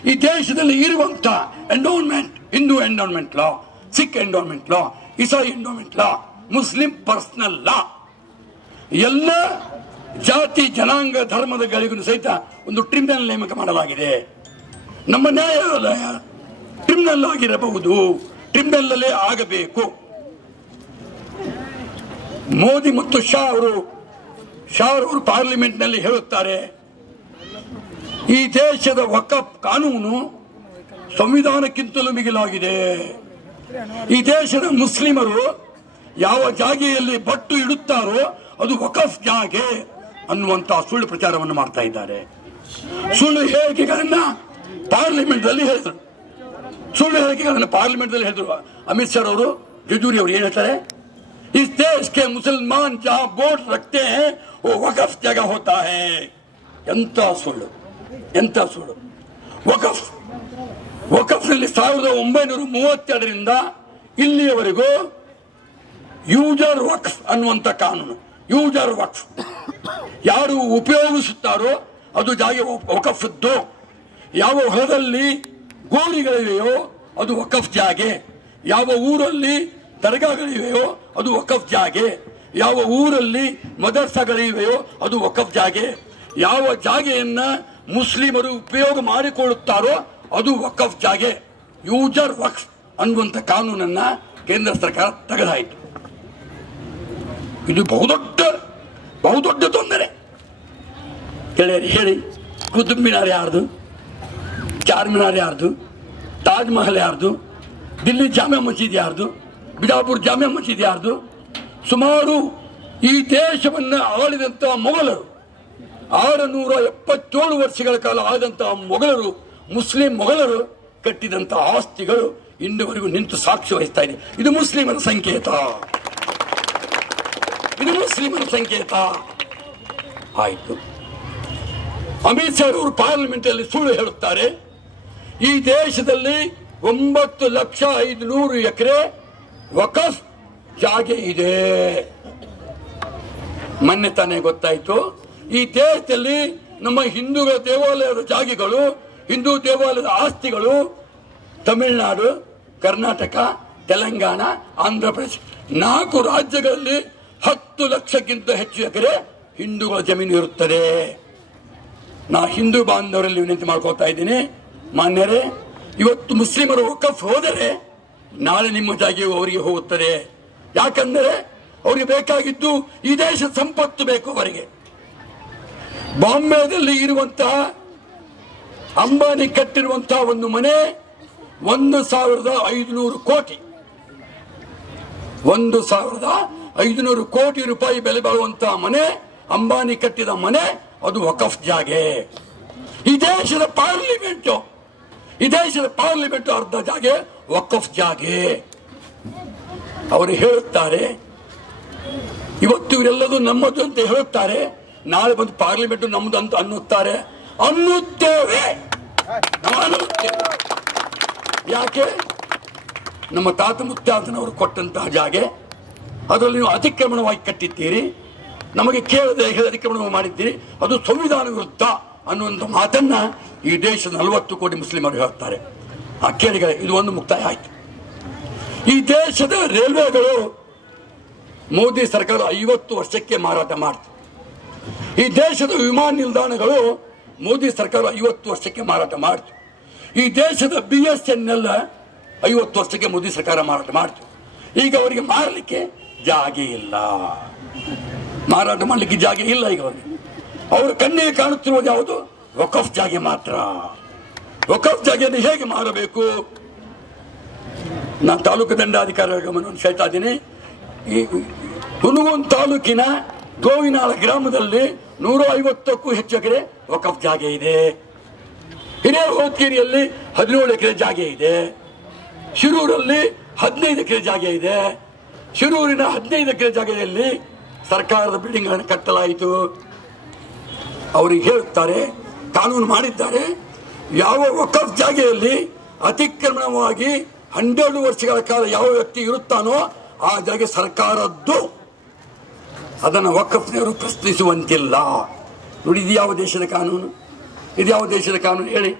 ಈ ದೇಶದಲ್ಲಿ ಇರುವಂತ ಎಂಡೋನ್ಮೆಂಟ್, ಹಿಂದೂ ಎಂಡೋನ್ಮೆಂಟ್ ಲಾ, ಸಿಖ್ ಎಂಡೋನ್ಮೆಂಟ್ ಲಾ, ಇಸಾಯಿ ಎಂಡೋನ್ಮೆಂಟ್ ಲಾ, ಮುಸ್ಲಿಂ ಪರ್ಸನಲ್ ಲಾ, ಎಲ್ಲ ಜಾತಿ ಜನಾಂಗ ಧರ್ಮದಗಳಿಗೂ ಸಹಿತ ಒಂದು ಟ್ರಿಬ್ಯುನಲ್ ನೇಮಕ ಮಾಡಲಾಗಿದೆ. ನಮ್ಮ ನ್ಯಾಯಾಲಯ ಟ್ರಿಬ್ಯುನಲ್ ಆಗಿರಬಹುದು, ಟ್ರಿಬ್ಯುನಲ್ ಅಲ್ಲೇ ಆಗಬೇಕು. ಮೋದಿ ಮತ್ತು ಶಾ ಅವರು ಪಾರ್ಲಿಮೆಂಟ್ ನಲ್ಲಿ ಹೇಳುತ್ತಾರೆ, ಈ ದೇಶದ ವಕಫ್ ಕಾನೂನು ಸಂವಿಧಾನಕ್ಕಿಂತಲೂ ಮಿಗಿಲಾಗಿದೆ. ಈ ದೇಶದ ಮುಸ್ಲಿಮರು ಯಾವ ಜಾಗೆಯಲ್ಲಿ ಬಟ್ಟು ಇಡುತ್ತಾರೋ ಅದು ವಕಫ್ ಜಾಗೆ ಅನ್ನುವಂತಹ ಸುಳ್ಳು ಪ್ರಚಾರವನ್ನು ಮಾಡ್ತಾ ಇದ್ದಾರೆ. ಸುಳ್ಳು ಹೇಳಿಕೆಗಳನ್ನ ಪಾರ್ಲಿಮೆಂಟ್ ನಲ್ಲಿ ಹೇಳಿದ್ರು. ಅಮಿತ್ ಶಾ ಅವರು, ಜಜೂರಿ ಅವರು ಏನ್ ಹೇಳ್ತಾರೆ? इस देश के मुसलमान जहां वोट रखते हैं वो वकफ जगह होता है. ಎಂತ ಸುಳ್ಳು. ವಕಫ್ನಲ್ಲಿ 1932ರಿಂದ ಇಲ್ಲಿಯವರೆಗೂ ಯೂಜರ್ ವಕ್ಫ್ ಅನ್ನುವಂತ ಕಾನೂನು. ಯೂಜರ್ ವಕ್ಫ್ ಯಾರು ಉಪಯೋಗಿಸುತ್ತಾರೋ ಅದು ಜಾಗೆ ವಕಫ್ದ್ದು. ಯಾವ ಹೊಲದಲ್ಲಿ ಗೋರಿಗಳಿವೆಯೋ ಅದು ವಕಫ್ ಜಾಗೆ, ಯಾವ ಊರಲ್ಲಿ ದರ್ಗಾಗಳಿವೆಯೋ ಅದು ವಕಫ್ ಜಾಗೆ, ಯಾವ ಊರಲ್ಲಿ ಮದರ್ಸಾಗಳಿವೆಯೋ ಅದು ವಕಫ್ ಜಾಗೆ, ಯಾವ ಜಾಗೆಯನ್ನ ಮುಸ್ಲಿಮರು ಉಪಯೋಗ ಮಾಡಿಕೊಳ್ಳುತ್ತಾರೋ ಅದು ವಕಫ್ ಜಾಗೆ. ಯೂಜರ್ ವಕ್ಫ್ ಅನ್ನುವಂಥ ಕಾನೂನನ್ನ ಕೇಂದ್ರ ಸರ್ಕಾರ ತೆಗೆದಾಯಿತು. ಇದು ಬಹುದೊಡ್ಡ ತೊಂದರೆ. ಹೇಳಿ, ಕುತುಬ್ ಮಿನಾರ್ ಯಾರ್ದು? ಚಾರ್ಮಿನಾರ್ ಯಾರ್ದು? ತಾಜ್ ಮಹಲ್ ಯಾರ್ದು? ದಿಲ್ಲಿ ಜಾಮಿಯಾ ಮಸೀದಿ ಯಾರ್ದು? ಬಿಜಾಪುರ ಜಾಮಿಯಾ ಮಸೀದಿ ಯಾರ್ದು? ಸುಮಾರು ಈ ದೇಶವನ್ನು ಆಳಿದಂತಹ ಮೊಘಲರು, 677 ವರ್ಷಗಳ ಕಾಲ ಆದಂತಹ ಮೊಘಲರು, ಮುಸ್ಲಿಂ ಮೊಘಲರು ಕಟ್ಟಿದಂತಹ ಆಸ್ತಿಗಳು ಇಂದುವರೆಗೂ ನಿಂತು ಸಾಕ್ಷಿ ವಹಿಸ್ತಾ ಇದೆ. ಇದು ಮುಸ್ಲಿಮರ ಸಂಕೇತ. ಆಯಿತು. ಅಮಿತ್ ಶಾ ಅವರು ಪಾರ್ಲಿಮೆಂಟ್ ಅಲ್ಲಿ ಸುಳ್ಳು ಹೇಳುತ್ತಾರೆ, ಈ ದೇಶದಲ್ಲಿ 9,500,000 ಎಕರೆ ವಕಫ್ ಜಾಗೆ ಇದೆ. ಮೊನ್ನೆ ತಾನೇ ಗೊತ್ತಾಯ್ತು, ಈ ದೇಶದಲ್ಲಿ ನಮ್ಮ ಹಿಂದೂಗಳ ದೇವಾಲಯದ ಜಾಗೆಗಳು, ಹಿಂದೂ ದೇವಾಲಯದ ಆಸ್ತಿಗಳು ತಮಿಳುನಾಡು, ಕರ್ನಾಟಕ, ತೆಲಂಗಾಣ, ಆಂಧ್ರ ಪ್ರದೇಶ 4 ರಾಜ್ಯಗಳಲ್ಲಿ 10 ಲಕ್ಷಕ್ಕಿಂತ ಹೆಚ್ಚು ಎಕರೆ ಹಿಂದೂಗಳ ಜಮೀನು ಇರುತ್ತದೆ. ನಾ ಹಿಂದೂ ಬಾಂಧವರಲ್ಲಿ ವಿನಂತಿ ಮಾಡ್ಕೋತಾ ಇದ್ದೀನಿ, ಮಾನ್ಯರೇ, ಇವತ್ತು ಮುಸ್ಲಿಮರು ವಕಫ್ ಹೋದರೆ ನಾಳೆ ನಿಮ್ಮ ಜಾಗೆಯು ಅವರಿಗೆ ಹೋಗುತ್ತದೆ. ಯಾಕಂದರೆ ಅವರಿಗೆ ಬೇಕಾಗಿದ್ದು ಈ ದೇಶದ ಸಂಪತ್ತು ಬೇಕು ಅವರಿಗೆ. ಬಾಂಬೆದಲ್ಲಿ ಇರುವಂತಹ ಅಂಬಾನಿ ಕಟ್ಟಿರುವಂತಹ ಒಂದು ಮನೆ 1,500 ಕೋಟಿ, 1,500 ಕೋಟಿ ರೂಪಾಯಿ ಬೆಲೆ ಬಾಳುವಂತಹ ಮನೆ, ಅಂಬಾನಿ ಕಟ್ಟಿದ ಮನೆ, ಅದು ವಕಫ್ ಜಾಗೆ. ಈ ದೇಶದ ಪಾರ್ಲಿಮೆಂಟ್ ಅರ್ಧ ಜಾಗೆ ವಕಫ್ ಜಾಗೆ. ಅವರು ಹೇಳುತ್ತಾರೆ, ಇವತ್ತು ಇವರೆಲ್ಲದೂ ನಮ್ಮದು ಅಂತ ಹೇಳುತ್ತಾರೆ, ನಾಳೆ ಬಂದು ಪಾರ್ಲಿಮೆಂಟ್ ನಮ್ಮದು ಅಂತ ಅನ್ನುತ್ತೇವೆ. ಯಾಕೆ? ನಮ್ಮ ತಾತ ಮುತ್ತಾತನವರು ಕೊಟ್ಟಂತಹ ಜಾಗೆ, ಅದರಲ್ಲಿ ನೀವು ಅತಿಕ್ರಮಣವಾಗಿ ಕಟ್ಟಿದ್ದೀರಿ, ನಮಗೆ ಕೇಳದೆ ಅತಿಕ್ರಮಣ ಮಾಡಿದ್ದೀರಿ, ಅದು ಸಂವಿಧಾನ ವಿರುದ್ಧ ಅನ್ನುವಂಥ ಮಾತನ್ನ ಈ ದೇಶದ 40 ಕೋಟಿ ಮುಸ್ಲಿಮರು ಹೇಳ್ತಾರೆ. ಕೇಳಿಗೆ ಇದು ಒಂದು ಮುಕ್ತಾಯ ಆಯ್ತು. ಈ ದೇಶದ ರೈಲ್ವೆಗಳು ಮೋದಿ ಸರ್ಕಾರ 50 ವರ್ಷಕ್ಕೆ ಮಾರಾಟ ಮಾಡ್ತು. ಈ ದೇಶದ ವಿಮಾನ ನಿಲ್ದಾಣಗಳು ಮೋದಿ ಸರ್ಕಾರ 50 ವರ್ಷಕ್ಕೆ ಮಾರಾಟ ಮಾಡ್ತು. ಈ ದೇಶದ BSNL 50 ವರ್ಷಕ್ಕೆ ಮೋದಿ ಸರ್ಕಾರ ಮಾರಾಟ ಮಾಡ್ತು. ಈಗ ಅವರಿಗೆ ಮಾರಲಿಕ್ಕೆ ಜಾಗೆ ಇಲ್ಲ, ಮಾರಾಟ ಮಾಡಲಿಕ್ಕೆ ಜಾಗೆ ಇಲ್ಲ. ಈಗ ಅವರ ಕಣ್ಣಿಗೆ ಕಾಣುತ್ತಿರುವುದು ಯಾವುದು? ವಕಫ್ ಜಾಗೆ ಮಾತ್ರ. ವಕಫ್ ಜಾಗೆಯನ್ನು ಹೇಗೆ ಮಾರಬೇಕು? ನಾನು ತಾಲೂಕು ದಂಡಾಧಿಕಾರಿಗಳ ಗಮನವನ್ನು ಸೆಳ್ತಾ ಇದ್ದೀನಿ. ಈ ಹುನಗುಂದ ತಾಲೂಕಿನ ಗೋವಿನಾಳ ಗ್ರಾಮದಲ್ಲಿ 150ಕ್ಕೂ ಹೆಚ್ಚು ಎಕರೆ ವಕಫ್ ಜಾಗೆ ಇದೆ. ಹಿರೇಹೋತ್ಕೇರಿಯಲ್ಲಿ 17 ಎಕರೆ ಜಾಗೆ ಇದೆ. ಶಿರೂರಲ್ಲಿ 15 ಎಕರೆ ಜಾಗೆ ಇದೆ. ಶಿರೂರಿನ 15 ಎಕರೆ ಜಾಗೆಯಲ್ಲಿ ಸರ್ಕಾರದ ಬಿಲ್ಡಿಂಗ್ ಗಳನ್ನು ಕಟ್ಟಲಾಯಿತು. ಅವರಿಗೆ ಹೇಳುತ್ತಾರೆ, ಕಾನೂನು ಮಾಡಿದ್ದಾರೆ, ಯಾವ ವಕಫ್ ಜಾಗೆಯಲ್ಲಿ ಅತಿಕ್ರಮಣವಾಗಿ 12 ವರ್ಷಗಳ ಕಾಲ ಯಾವ ವ್ಯಕ್ತಿ ಇರುತ್ತಾನೋ ಆ ಜಾಗೆ ಸರ್ಕಾರದ್ದು, ಅದನ್ನು ವಕಫ್ನವರು ಪ್ರಶ್ನಿಸುವಂತಿಲ್ಲ. ನೋಡಿ, ಇದು ಯಾವ ದೇಶದ ಕಾನೂನು? ಇದು ಯಾವ ದೇಶದ ಕಾನೂನು ಹೇಳಿ?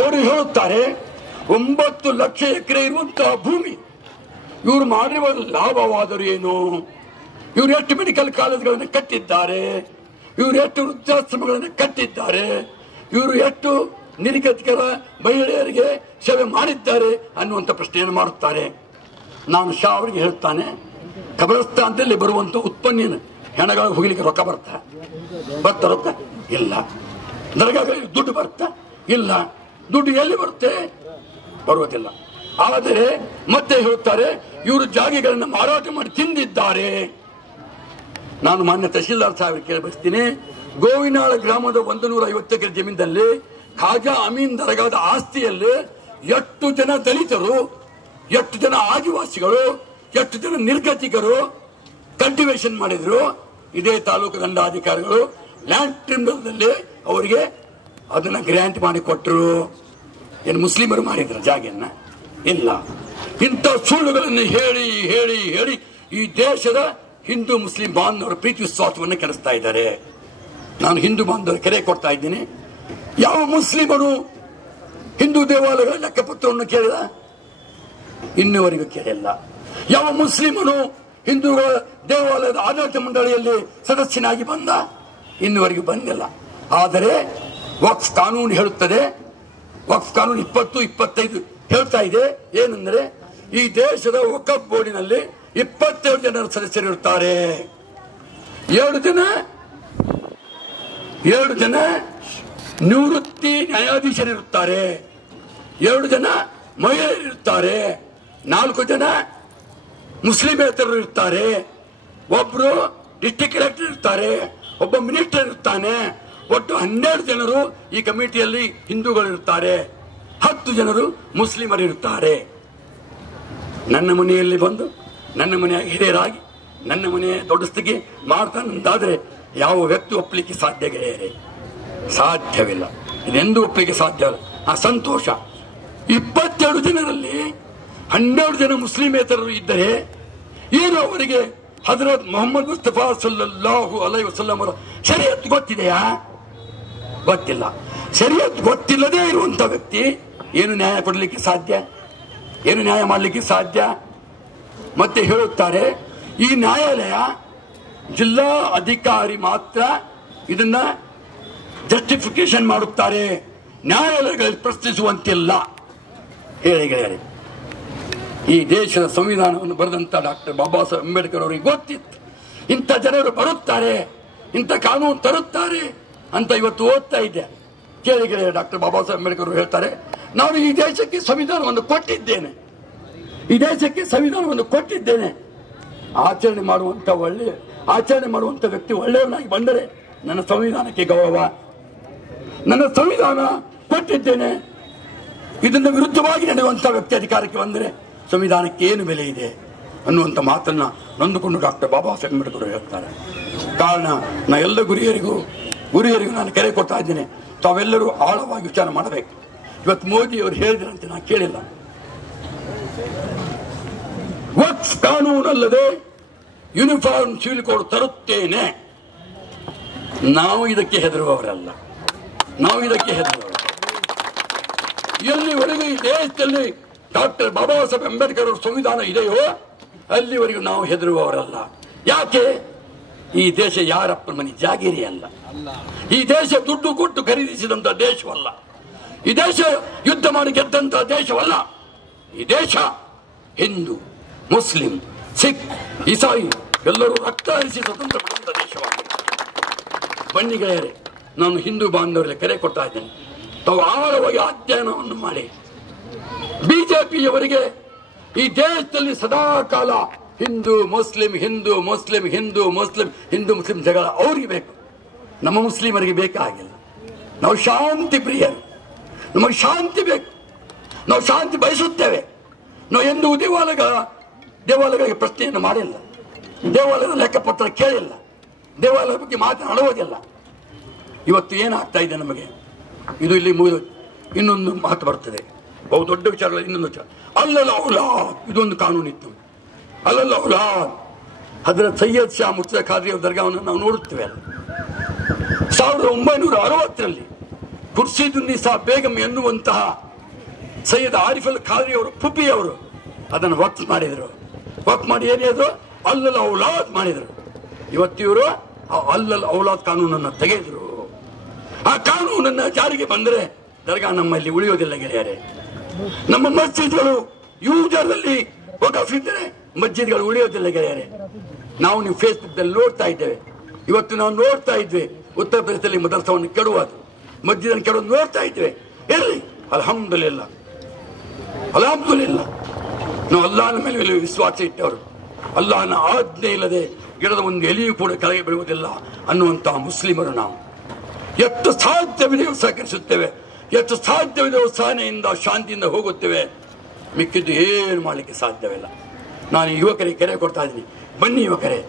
ಅವರು ಹೇಳುತ್ತಾರೆ, 9 ಲಕ್ಷ ಎಕರೆ ಇರುವಂತಹ ಭೂಮಿ ಇವರು ಮಾಡಿರುವ ಲಾಭವಾದರೂ ಏನು? ಇವರು ಎಷ್ಟು ಮೆಡಿಕಲ್ ಕಾಲೇಜುಗಳನ್ನು ಕಟ್ಟಿದ್ದಾರೆ, ಇವರು ಎಷ್ಟು ವೃದ್ಧಾಶ್ರಮಗಳನ್ನು ಕಟ್ಟಿದ್ದಾರೆ, ಇವರು ಎಷ್ಟು ನಿರ್ಗತಿಕರ ಮಹಿಳೆಯರಿಗೆ ಸೇವೆ ಮಾಡಿದ್ದಾರೆ ಅನ್ನುವಂಥ ಪ್ರಶ್ನೆಯನ್ನು ಮಾಡುತ್ತಾರೆ. ನಾನು ಶಾ ಅವರಿಗೆ ಹೇಳ್ತಾನೆ, ಕಬ್ರಸ್ತಾನದಲ್ಲಿ ಬರುವಂಥ ಉತ್ಪನ್ನ ಹೆಣಗಳ ಹೋಗ್ಲಿಕ್ಕೆ ರೊಕ್ಕ ಬರ್ತಾ ರೊಕ್ಕ ಇಲ್ಲ. ದರ್ಗಾಗಳಿಗೆ ದುಡ್ಡು ಬರ್ತಾ ಇಲ್ಲ. ದುಡ್ಡು ಎಲ್ಲಿ ಬರುತ್ತೆ? ಬರುವುದಿಲ್ಲ. ಆದರೆ ಮತ್ತೆ ಹೇಳುತ್ತಾರೆ, ಇವರು ಜಾಗೆಗಳನ್ನು ಮಾರಾಟ ಮಾಡಿ ತಿಂದಿದ್ದಾರೆ. ನಾನು ಮಾನ್ಯ ತಹಶೀಲ್ದಾರ್ ಸಾಹೇಬ್ ಕೇಳಬಯಸ್ತೀನಿ, ಗೋವಿನಾಳ ಗ್ರಾಮದ 150 ಎಕರೆ ಜಮೀನಲ್ಲಿ ಖಾಜಾ ಅಮೀನ್ ದರ್ಗಾದ ಆಸ್ತಿಯಲ್ಲಿ ಎಷ್ಟು ಜನ ದಲಿತರು, ಎಷ್ಟು ಜನ ಆದಿವಾಸಿಗಳು, ಎಷ್ಟು ಜನ ನಿರ್ಗತಿಕರು ಕಲ್ಟಿವೇಶನ್ ಮಾಡಿದ್ರು. ಇದೇ ತಾಲೂಕು ದಂಡಾಧಿಕಾರಿಗಳು ಲ್ಯಾಂಡ್ ಟ್ರಿಬ್ಯುನಲ್ನಲ್ಲಿ ಅವರಿಗೆ ಅದನ್ನ ಗ್ರ್ಯಾಂಟ್ ಮಾಡಿ ಕೊಟ್ಟರು. ಏನು ಮುಸ್ಲಿಮರು ಮಾಡಿದ್ರು ಜಾಗೆಯನ್ನ? ಇಲ್ಲ. ಇಂಥ ಸುಳ್ಳುಗಳನ್ನು ಹೇಳಿ ಹೇಳಿ ಹೇಳಿ ಈ ದೇಶದ ಹಿಂದೂ ಮುಸ್ಲಿಂ ಬಾಂಧವರ ಪ್ರೀತಿ ವಿಶ್ವಾಸವನ್ನು ಕೆಡಿಸ್ತಾ ಇದ್ದಾರೆ. ನಾನು ಹಿಂದೂ ಬಾಂಧವರ ಕರೆ ಕೊಡ್ತಾ ಇದ್ದೀನಿ, ಯಾವ ಮುಸ್ಲಿಮರು ಹಿಂದೂ ದೇವಾಲಯಗಳ ಲೆಕ್ಕಪತ್ರವನ್ನು ಕೇಳಿದ? ಇನ್ನುವರೆಗೂ ಕೇಳಿಲ್ಲ. ಯಾವ ಮುಸ್ಲಿಮನು ಹಿಂದೂಗಳ ದೇವಾಲಯದ ಆಡಳಿತ ಮಂಡಳಿಯಲ್ಲಿ ಸದಸ್ಯನಾಗಿ ಬಂದ? ಇನ್ನುವರೆಗೂ ಬಂದಿಲ್ಲ. ಆದರೆ ವಕ್ಫ್ ಕಾನೂನು ಹೇಳುತ್ತದೆ, ವಕ್ಫ್ ಕಾನೂನು 20-25 ಹೇಳ್ತಾ ಇದೆ ಏನಂದ್ರೆ, ಈ ದೇಶದ ವಕ್ಫ್ ಬೋರ್ಡಿನಲ್ಲಿ 27 ಜನ ಸದಸ್ಯರಿರುತ್ತಾರೆ. 7 ಜನ ನಿವೃತ್ತಿ ನ್ಯಾಯಾಧೀಶರಿರುತ್ತಾರೆ, 2 ಜನ ಮಹಿಳೆಯರಿರುತ್ತಾರೆ, 4 ಜನ ಮುಸ್ಲಿಮೇತರರು ಇರ್ತಾರೆ, ಒಬ್ರು ಡಿಸ್ಟ್ರಿಕ್ಟ್ ಕಲೆಕ್ಟರ್ ಇರ್ತಾರೆ, ಒಬ್ಬ ಮಿನಿಸ್ಟರ್ ಇರ್ತಾನೆ. ಒಟ್ಟು 12 ಜನರು ಈ ಕಮಿಟಿಯಲ್ಲಿ ಹಿಂದೂಗಳು ಇರ್ತಾರೆ, 10 ಜನರು ಮುಸ್ಲಿಮರು ಇರ್ತಾರೆ. ನನ್ನ ಮನೆಯಲ್ಲಿ ಬಂದು ನನ್ನ ಮನೆಯ ಹಿರಿಯರಾಗಿ ನನ್ನ ಮನೆಯ ದೊಡ್ಡಸ್ತಿಗೆ ಮಾಡ್ತಾನಂದಾದ್ರೆ ಯಾವ ವ್ಯಕ್ತಿ ಒಪ್ಪಲಿಕ್ಕೆ ಸಾಧ್ಯ ಗೆಳೆಯರೇ? ಸಾಧ್ಯವಿಲ್ಲ. ಇದೆಂದೂ ಒಪ್ಪಲಿಕ್ಕೆ ಸಾಧ್ಯವಿಲ್ಲ. ಆ ಸಂತೋಷ 27 ಜನರಲ್ಲಿ 12 ಜನ ಮುಸ್ಲಿಮೇತರರು ಇದ್ದರೆ ಏನು ಅವರಿಗೆ ಹಜರತ್ ಮೊಹಮ್ಮದ್ ಮುಸ್ತಫಾ ಸಲ್ಲಲ್ಲಾಹು ಅಲೈಹಿ ವಸಲ್ಲಂ ಅವರ ಶರೀಅತ್ ಗೊತ್ತಿದೆಯಾ? ಗೊತ್ತಿಲ್ಲ. ಶರೀಅತ್ ಗೊತ್ತಿಲ್ಲದೆ ಇರುವಂತ ವ್ಯಕ್ತಿ ಏನು ನ್ಯಾಯ ಕೊಡಲಿಕ್ಕೆ ಸಾಧ್ಯ? ಏನು ನ್ಯಾಯ ಮಾಡಲಿಕ್ಕೆ ಸಾಧ್ಯ? ಮತ್ತೆ ಹೇಳುತ್ತಾರೆ, ಈ ನ್ಯಾಯಾಲಯ ಜಿಲ್ಲಾ ಅಧಿಕಾರಿ ಮಾತ್ರ ಇದನ್ನ ಜಸ್ಟಿಫಿಕೇಶನ್ ಮಾಡುತ್ತಾರೆ, ನ್ಯಾಯಾಲಯಗಳಲ್ಲಿ ಪ್ರಶ್ನಿಸುವಂತಿಲ್ಲ. ಹೇಳಿ ಗೆಳೆಯರೆ, ಈ ದೇಶದ ಸಂವಿಧಾನವನ್ನು ಬರೆದಂತ ಡಾಕ್ಟರ್ ಬಾಬಾ ಸಾಹೇಬ್ ಅಂಬೇಡ್ಕರ್ ಅವರಿಗೆ ಗೊತ್ತಿತ್ತು ಇಂಥ ಜನರು ಬರುತ್ತಾರೆ, ಇಂಥ ಕಾನೂನು ತರುತ್ತಾರೆ ಅಂತ. ಇವತ್ತು ಓದ್ತಾ ಇದ್ದೆ, ಕೇಳಿ ಗೆಳೆಯ, ಡಾಕ್ಟರ್ ಬಾಬಾ ಸಾಹೇಬ್ ಅಂಬೇಡ್ಕರ್ ಅವರು ಹೇಳ್ತಾರೆ, ನಾನು ಈ ದೇಶಕ್ಕೆ ಸಂವಿಧಾನವನ್ನು ಕೊಟ್ಟಿದ್ದೇನೆ, ಈ ದೇಶಕ್ಕೆ ಸಂವಿಧಾನವನ್ನು ಕೊಟ್ಟಿದ್ದೇನೆ. ಆಚರಣೆ ಮಾಡುವಂತ ವ್ಯಕ್ತಿ ಒಳ್ಳೆಯವನಾಗಿ ಬಂದರೆ ನನ್ನ ಸಂವಿಧಾನಕ್ಕೆ ಗೌರವ. ನನ್ನ ಸಂವಿಧಾನ ಕೊಟ್ಟಿದ್ದೇನೆ, ಇದನ್ನು ವಿರುದ್ಧವಾಗಿ ನಡೆಯುವಂತಹ ವ್ಯಕ್ತಿ ಅಧಿಕಾರಕ್ಕೆ ಬಂದರೆ ಸಂವಿಧಾನಕ್ಕೆ ಏನು ಬೆಲೆ ಇದೆ ಅನ್ನುವಂಥ ಮಾತನ್ನ ನೊಂದುಕೊಂಡು ಡಾಕ್ಟರ್ ಬಾಬಾ ಸಾಹೇಬ್ ಅಂಬೇಡ್ಕರ್ ಹೇಳ್ತಾರೆ. ಕಾರಣ, ನಾ ಎಲ್ಲ ಗುರಿಯರಿಗೂ ನಾನು ಕರೆ ಕೊಡ್ತಾ ಇದ್ದೇನೆ, ತಾವೆಲ್ಲರೂ ಆಳವಾಗಿ ವಿಚಾರ ಮಾಡಬೇಕು. ಇವತ್ತು ಮೋದಿ ಅವರು ಹೇಳಿದ್ರಂತೆ ನಾನು ಕೇಳಿಲ್ಲ. ವಕ್ಫ್ ಕಾನೂನಲ್ಲದೆ ಯೂನಿಫಾರ್ಮ್ ಸಿವಿಲ್ ಕೋಡ್ ತರುತ್ತೇನೆ. ನಾವು ಇದಕ್ಕೆ ಹೆದರುವವರಲ್ಲ, ನಾವು ಇದಕ್ಕೆ ಹೆದರುವವರು. ಎಲ್ಲಿವರೆಗೂ ಈ ದೇಶದಲ್ಲಿ ಡಾಕ್ಟರ್ ಬಾಬಾ ಸಾಹೇಬ್ ಅಂಬೇಡ್ಕರ್ ಅವರ ಸಂವಿಧಾನ ಇದೆಯೋ ಅಲ್ಲಿವರೆಗೂ ನಾವು ಹೆದರುವವರಲ್ಲ. ಯಾಕೆ? ಈ ದೇಶ ಯಾರಪ್ಪನ ಮನೆ ಜಾಗೀರಿ ಅಲ್ಲ. ಈ ದೇಶ ದುಡ್ಡು ಕೊಟ್ಟು ಖರೀದಿಸಿದಂತ ದೇಶವಲ್ಲ. ಈ ದೇಶ ಯುದ್ಧ ಮಾಡಿ ಗೆದ್ದಂತ ದೇಶವಲ್ಲ. ಈ ದೇಶ ಹಿಂದೂ, ಮುಸ್ಲಿಂ, ಸಿಖ್, ಇಸಾಯಿ ಎಲ್ಲರೂ ರಕ್ತ ಹರಿಸಿ ಸ್ವತಂತ್ರ ಪಡೆದಂತ ದೇಶವಾಗಿದೆ. ಬನ್ನಿ ಗೆಳೆಯರೆ, ನಾನು ಹಿಂದೂ ಬಾಂಧವರಿಗೆ ಕರೆ ಕೊಡ್ತಾ ಇದ್ದೇನೆ, ತಾವು ಆಳವಾಗಿ ಅಧ್ಯಯನವನ್ನು ಮಾಡಿ. ಬಿಜೆಪಿಯವರಿಗೆ ಈ ದೇಶದಲ್ಲಿ ಸದಾ ಕಾಲ Hindu Muslim Hindu Muslim Hindu Muslim Hindu Muslim ಜಗಳ ಅವ್ರಿಗೆ ಬೇಕು, ನಮ್ಮ ಮುಸ್ಲಿಮರಿಗೆ ಬೇಕಾಗಿಲ್ಲ. ನಾವು ಶಾಂತಿ ಪ್ರಿಯರು, ನಮಗೆ ಶಾಂತಿ ಬೇಕು, ನಾವು ಶಾಂತಿ ಬಯಸುತ್ತೇವೆ. ನಾವು ಎಂದೂ ದೇವಾಲಯಗಳಿಗೆ ಪ್ರಶ್ನೆಯನ್ನು ಮಾಡಿಲ್ಲ, ದೇವಾಲಯದ ಲೆಕ್ಕಪತ್ರ ಕೇಳಿಲ್ಲ, ದೇವಾಲಯದ ಬಗ್ಗೆ ಮಾತನಾಡುವುದಿಲ್ಲ. ಇವತ್ತು ಏನಾಗ್ತಾ ಇದೆ ನಮಗೆ? ಇದು ಇಲ್ಲಿ ಇನ್ನೊಂದು ಮಾತು ಬರ್ತದೆ, ಬಹು ದೊಡ್ಡ ವಿಚಾರಗಳು. ಇನ್ನೊಂದು ವಿಚಾರ, ಅಲ್ಲಲ್ಲ ಔಲಾದ್, ಇದೊಂದು ಕಾನೂನು ಇತ್ತು. ಅಲ್ಲಲ್ಲ ಔಲಾದ್, ಹಜರತ್ ಸೈಯದ್ ಶಾ ಮುರ್ತಜಾ ಖಾದ್ರಿ ಅವರ ದರ್ಗಾವನ್ನು ನಾವು ನೋಡುತ್ತೇವೆ. 1960ರಲ್ಲಿ ಖುರ್ಷಿದುನ್ನಿಸಾ ಬೇಗಂ ಎನ್ನುವಂತಹ ಸೈಯದ್ ಆರಿಫ್ ಅಲ್ ಖಾದ್ರಿ ಅವರು ಫುಬಿ ಅವರು ಅದನ್ನು ವಕ್ಫ್ ಮಾಡಿದರು. ವಕ್ಫ್ ಮಾಡಿ ಏನಿದ್ರು ಅಲ್ಲಲ್ ಔಲಾದ್ ಮಾಡಿದರು. ಇವತ್ತಿವರು ಅಲ್ಲಲ್ ಔಲಾದ್ ಕಾನೂನನ್ನು ತೆಗೆದರು. ಆ ಕಾನೂನನ್ನು ಜಾರಿಗೆ ಬಂದರೆ ದರ್ಗಾ ನಮ್ಮಲ್ಲಿ ಉಳಿಯೋದಿಲ್ಲ ಗೆಳೆಯರೆ. ನಮ್ಮ ಮಸ್ಜಿದ್ಗಳು ಯೂಜರ್ನಲ್ಲಿ ವಕಫ್ ಇದ್ದರೆ ಮಸ್ಜಿದ್ಗಳು ಉಳಿಯೋದಿಲ್ಲ ಗೆಳೆಯರೆ. ನಾವು ನೀವು ಫೇಸ್ಬುಕ್ ನಲ್ಲಿ ನೋಡ್ತಾ ಇದ್ದೇವೆ. ಇವತ್ತು ನಾವು ನೋಡ್ತಾ ಇದ್ವಿ ಉತ್ತರ ಪ್ರದೇಶದಲ್ಲಿ ಮದರಸವನ್ನು ಕೆಡುವುದು, ಮಸ್ಜಿದನ್ನು ಕೆಡೋದು ನೋಡ್ತಾ ಇದ್ದೇವೆ. ಎಲ್ಲಿ? ಅಲ್ಹಮ್ದುಲಿಲ್ಲ, ಅಲ್ಹಮ್ದುಲಿಲ್ಲ. ನಾವು ಅಲ್ಲಾಹನ ಮೇಲೆ ವಿಶ್ವಾಸ ಇಟ್ಟವರು. ಅಲ್ಲಾಹನ ಆಜ್ಞೆ ಇಲ್ಲದೆ ಗಿಡದ ಒಂದು ಎಲೆಯೂ ಕೂಡ ಕೆಳಗೆ ಬೀಳುವುದಿಲ್ಲ ಅನ್ನುವಂತಹ ಮುಸ್ಲಿಮರು ನಾವು. ಎಷ್ಟು ಸಾಧ್ಯವಿದೆಯೋ ಸಹಕರಿಸುತ್ತೇವೆ, ಎಷ್ಟು ಸಾಧ್ಯವಿದೆಯೋ ಸಹನೆಯಿಂದ ಶಾಂತಿಯಿಂದ ಹೋಗುತ್ತೇವೆ. ಮಿಕ್ಕಿದ್ದು ಏನು ಮಾಡಲಿಕ್ಕೆ ಸಾಧ್ಯವಿಲ್ಲ. ನಾನು ಯುವಕರಿಗೆ ಕರೆ ಕೊಡ್ತಾ ಇದ್ದೀನಿ, ಬನ್ನಿ ಯುವಕರೇ,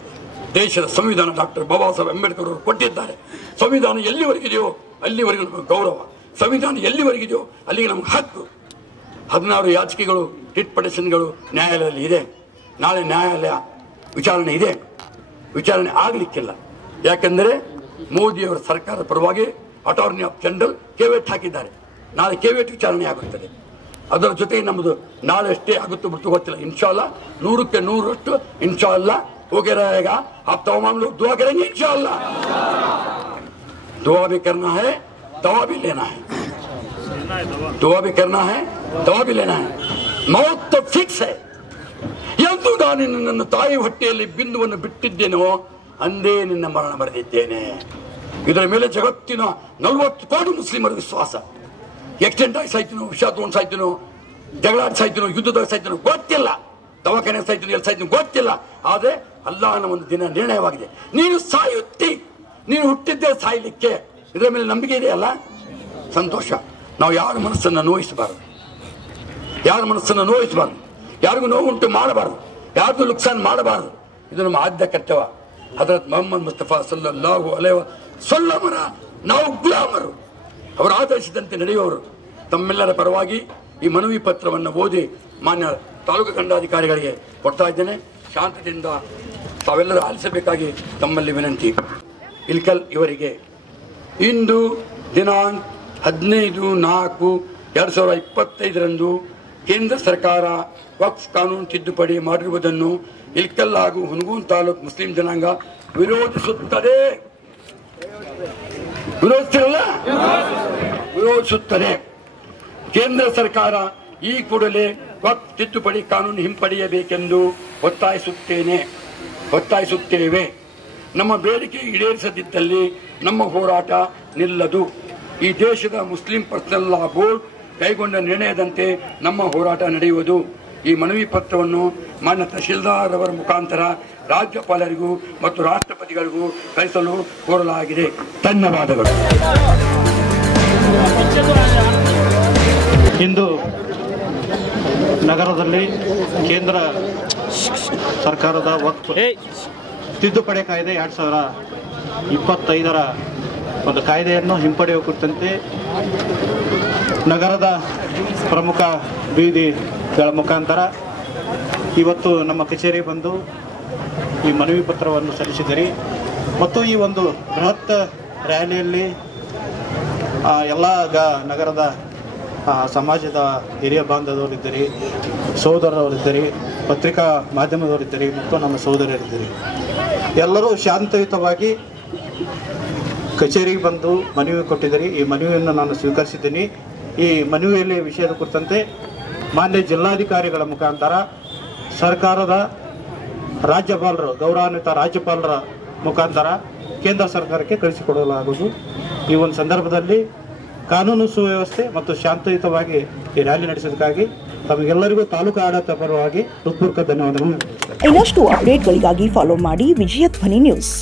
ದೇಶದ ಸಂವಿಧಾನ ಡಾಕ್ಟರ್ ಬಾಬಾ ಸಾಹೇಬ್ ಅಂಬೇಡ್ಕರ್ ಅವರು ಕೊಟ್ಟಿದ್ದಾರೆ. ಸಂವಿಧಾನ ಎಲ್ಲಿವರೆಗಿದೆಯೋ ಅಲ್ಲಿವರೆಗೂ ನಮಗೆ ಗೌರವ, ಸಂವಿಧಾನ ಎಲ್ಲಿವರೆಗಿದೆಯೋ ಅಲ್ಲಿಗೆ ನಮ್ಗೆ ಹಕ್ಕು. 16 ಯಾಚಿಕೆಗಳು, ರಿಟ್ ಪಿಟಿಷನ್ಗಳು ನ್ಯಾಯಾಲಯದಲ್ಲಿ ಇದೆ. ನಾಳೆ ನ್ಯಾಯಾಲಯ ವಿಚಾರಣೆ ಇದೆ, ವಿಚಾರಣೆ ಆಗಲಿಕ್ಕಿಲ್ಲ. ಯಾಕೆಂದರೆ ಮೋದಿಯವರ ಸರ್ಕಾರದ ಪರವಾಗಿ ಅಟಾರ್ನಿ ಆಫ್ ಜನರಲ್ ಕೇವೇಟ್ ಹಾಕಿದ್ದಾರೆ. ನಾಳೆ ಕೇವೇಟ್ ವಿಚಾರಣೆ ಆಗುತ್ತದೆ. ಅದರ ಜೊತೆ ನಮ್ಮದು ನಾಳೆ ಅಷ್ಟೇ ಆಗುತ್ತೋ ಬಿಟ್ಟು ಗೊತ್ತಿಲ್ಲ. ಇನ್ಶಾಲ್ಲ 100ಕ್ಕೆ 100ರಷ್ಟು ಇನ್ಶಾಲ್ಲ ಹೋಗಿ रहेगा. आप तमाम लोग दुआ करेंगे इंशाअल्लाह. दुआ भी करना है, दवा भी लेना है. दुआ भी करना है, दवा भी लेना है. मौत तो फिक्स है. ಎಂದು ನಾನು ನನ್ನ ತಾಯಿ ಹೊಟ್ಟೆಯಲ್ಲಿ ಬಿಂದುವನ್ನು ಬಿಟ್ಟಿದ್ದೇನೋ ಅಂದೇ ನಿನ್ನ ಮರಣ ಬರೆದಿದ್ದೇನೆ. ಇದರ ಮೇಲೆ ಜಗತ್ತಿನ 40 ಕೋಟಿ ಮುಸ್ಲಿಮರ ವಿಶ್ವಾಸ. ಆಕ್ಸಿಡೆಂಟ್ ಆಗಿ ಸಾಯ್ತೀನೋ, ವಿಷ ತಗೊಂಡು ಸಾಯ್ತೀನೋ, ಜಗಳಾಡಿ ಸಾಯ್ತೀನೋ, ಯುದ್ಧದಾಗ ಸಾಯ್ತೀನೋ ಗೊತ್ತಿಲ್ಲ, ದವಾಖಾನೆ ಸಾಯ್ತೀನೋ, ಎಲ್ಲಿ ಸಾಯ್ತೀನೋ ಗೊತ್ತಿಲ್ಲ. ಆದರೆ ಅಲ್ಲಾಹನ ಒಂದು ದಿನ ನಿರ್ಣಯವಾಗಿದೆ. ನೀನು ಸಾಯುತ್ತಿ, ನೀನು ಹುಟ್ಟಿದ್ದೇ ಸಾಯ್ಲಿಕ್ಕೆ. ಇದರ ಮೇಲೆ ನಂಬಿಕೆ ಇದೆಯಲ್ಲ, ಸಂತೋಷ. ನಾವು ಯಾರ ಮನಸ್ಸನ್ನು ನೋಯಿಸಬಾರದು, ಯಾರ ಮನಸ್ಸನ್ನು ನೋಯಿಸಬಾರದು, ಯಾರಿಗೂ ನೋವುಂಟು ಮಾಡಬಾರದು, ಯಾರಿಗೂ ನುಕ್ಸಾನ್ ಮಾಡಬಾರದು. ಇದು ನಮ್ಮ ಆದ್ಯ ಕರ್ತವ್ಯ. ಹಜರತ್ ಮೊಹಮ್ಮದ್ ಮುಸ್ತಫಾ ಸಲ್ಲಲ್ಲಾಹು ಅಲೈಹಿ ವಸಲ್ಲಮರ ನಾವು ಗುಲಾಮರು, ಅವರು ಆದೇಶಿಸಿದಂತೆ ನಡೆಯುವವರು. ತಮ್ಮೆಲ್ಲರ ಪರವಾಗಿ ಈ ಮನವಿ ಪತ್ರವನ್ನು ಓದಿ ಮಾನ್ಯ ತಾಲೂಕು ದಂಡಾಧಿಕಾರಿಗಳಿಗೆ ಕೊಡ್ತಾ ಇದ್ದೇನೆ. ಶಾಂತದಿಂದ ತಾವೆಲ್ಲರೂ ಆಲಿಸಬೇಕಾಗಿ ತಮ್ಮಲ್ಲಿ ವಿನಂತಿ. ಇಲ್ಕಲ್ ಇವರಿಗೆ ಇಂದು ದಿನಾಂಕ 15/4/2025 ಕೇಂದ್ರ ಸರ್ಕಾರ ವಕ್ಫ್ ಕಾನೂನು ತಿದ್ದುಪಡಿ ಮಾಡಿರುವುದನ್ನು ಇಲ್ಕಲ್ ಹಾಗೂ ಹುನಗುನ್ ತಾಲೂಕು ಮುಸ್ಲಿಂ ಜನಾಂಗ ವಿರೋಧಿಸುತ್ತದೆ. ವಿರೋಧಿಸುತ್ತದೆ. ಕೇಂದ್ರ ಸರ್ಕಾರ ಈ ಕೂಡಲೇ ವಕ್ಫ್ ತಿದ್ದುಪಡಿ ಕಾನೂನು ಹಿಂಪಡೆಯಬೇಕೆಂದು ಒತ್ತಾಯಿಸುತ್ತೇವೆ. ನಮ್ಮ ಬೇಡಿಕೆ ಈಡೇರಿಸದಿದ್ದಲ್ಲಿ ನಮ್ಮ ಹೋರಾಟ ನಿಲ್ಲದು. ಈ ದೇಶದ ಮುಸ್ಲಿಂ ಪರ್ಸನಲ್ ಲಾ ಬೋರ್ಡ್ ಕೈಗೊಂಡ ನಿರ್ಣಯದಂತೆ ನಮ್ಮ ಹೋರಾಟ ನಡೆಯುವುದು. ಈ ಮನವಿ ಪತ್ರವನ್ನು ಮಾನ್ಯ ತಹಶೀಲ್ದಾರ್ ಅವರ ಮುಖಾಂತರ ರಾಜ್ಯಪಾಲರಿಗೂ ಮತ್ತು ರಾಷ್ಟ್ರಪತಿಗಳಿಗೂ ಕಳಿಸಲು ಕೋರಲಾಗಿದೆ. ಧನ್ಯವಾದಗಳು. ಇಂದು ನಗರದಲ್ಲಿ ಕೇಂದ್ರ ಸರ್ಕಾರದ ವಕ್ಫ್ ತಿದ್ದುಪಡಿ ಕಾಯ್ದೆ 2025 ಒಂದು ಕಾಯ್ದೆಯನ್ನು ಹಿಂಪಡೆಯುವ ಕುರಿತಂತೆ ನಗರದ ಪ್ರಮುಖ ಬೀದಿಗಳ ಮುಖಾಂತರ ಇವತ್ತು ನಮ್ಮ ಕಚೇರಿ ಬಂದು ಈ ಮನವಿ ಪತ್ರವನ್ನು ಸಲ್ಲಿಸಿದಿರಿ. ಮತ್ತು ಈ ಒಂದು ಬೃಹತ್ ರ್ಯಾಲಿಯಲ್ಲಿ ಎಲ್ಲ ನಗರದ ಸಮಾಜದ ಹಿರಿಯ ಬಾಂಧವರಿದ್ದೀರಿ, ಸೋದರರವರಿದ್ದೀರಿ, ಪತ್ರಿಕಾ ಮಾಧ್ಯಮದವರಿದ್ದೀರಿ ಮತ್ತು ನಮ್ಮ ಸೋದರರಿದ್ದೀರಿ. ಎಲ್ಲರೂ ಶಾಂತಯುತವಾಗಿ ಕಚೇರಿಗೆ ಬಂದು ಮನವಿ ಕೊಟ್ಟಿದ್ದೀರಿ. ಈ ಮನವಿಯನ್ನು ನಾನು ಸ್ವೀಕರಿಸಿದ್ದೀನಿ. ಈ ಮನವಿಯಲ್ಲಿ ವಿಷಯದ ಕುರಿತಂತೆ ಮಾನ್ಯ ಜಿಲ್ಲಾಧಿಕಾರಿಗಳ ಮುಖಾಂತರ ಸರ್ಕಾರದ ರಾಜ್ಯಪಾಲರು, ಗೌರವಾನ್ವಿತ ರಾಜ್ಯಪಾಲರ ಮುಖಾಂತರ ಕೇಂದ್ರ ಸರ್ಕಾರಕ್ಕೆ ಕಳಿಸಿಕೊಡಲಾಗುವುದು. ಈ ಒಂದು ಸಂದರ್ಭದಲ್ಲಿ ಕಾನೂನು ಸುವ್ಯವಸ್ಥೆ ಮತ್ತು ಶಾಂತಯುತವಾಗಿ ಈ ರ್ಯಾಲಿ ನಡೆಸೋದಕ್ಕಾಗಿ ತಮಗೆಲ್ಲರಿಗೂ ತಾಲೂಕು ಆಡಳಿತ ಪರವಾಗಿ ಹೃತ್ಪೂರ್ವಕ ಧನ್ಯವಾದಗಳು. ಇನ್ನಷ್ಟು ಅಪ್ಡೇಟ್ಗಳಿಗಾಗಿ ಫಾಲೋ ಮಾಡಿ ವಿಜಯ ಧ್ವನಿ ನ್ಯೂಸ್.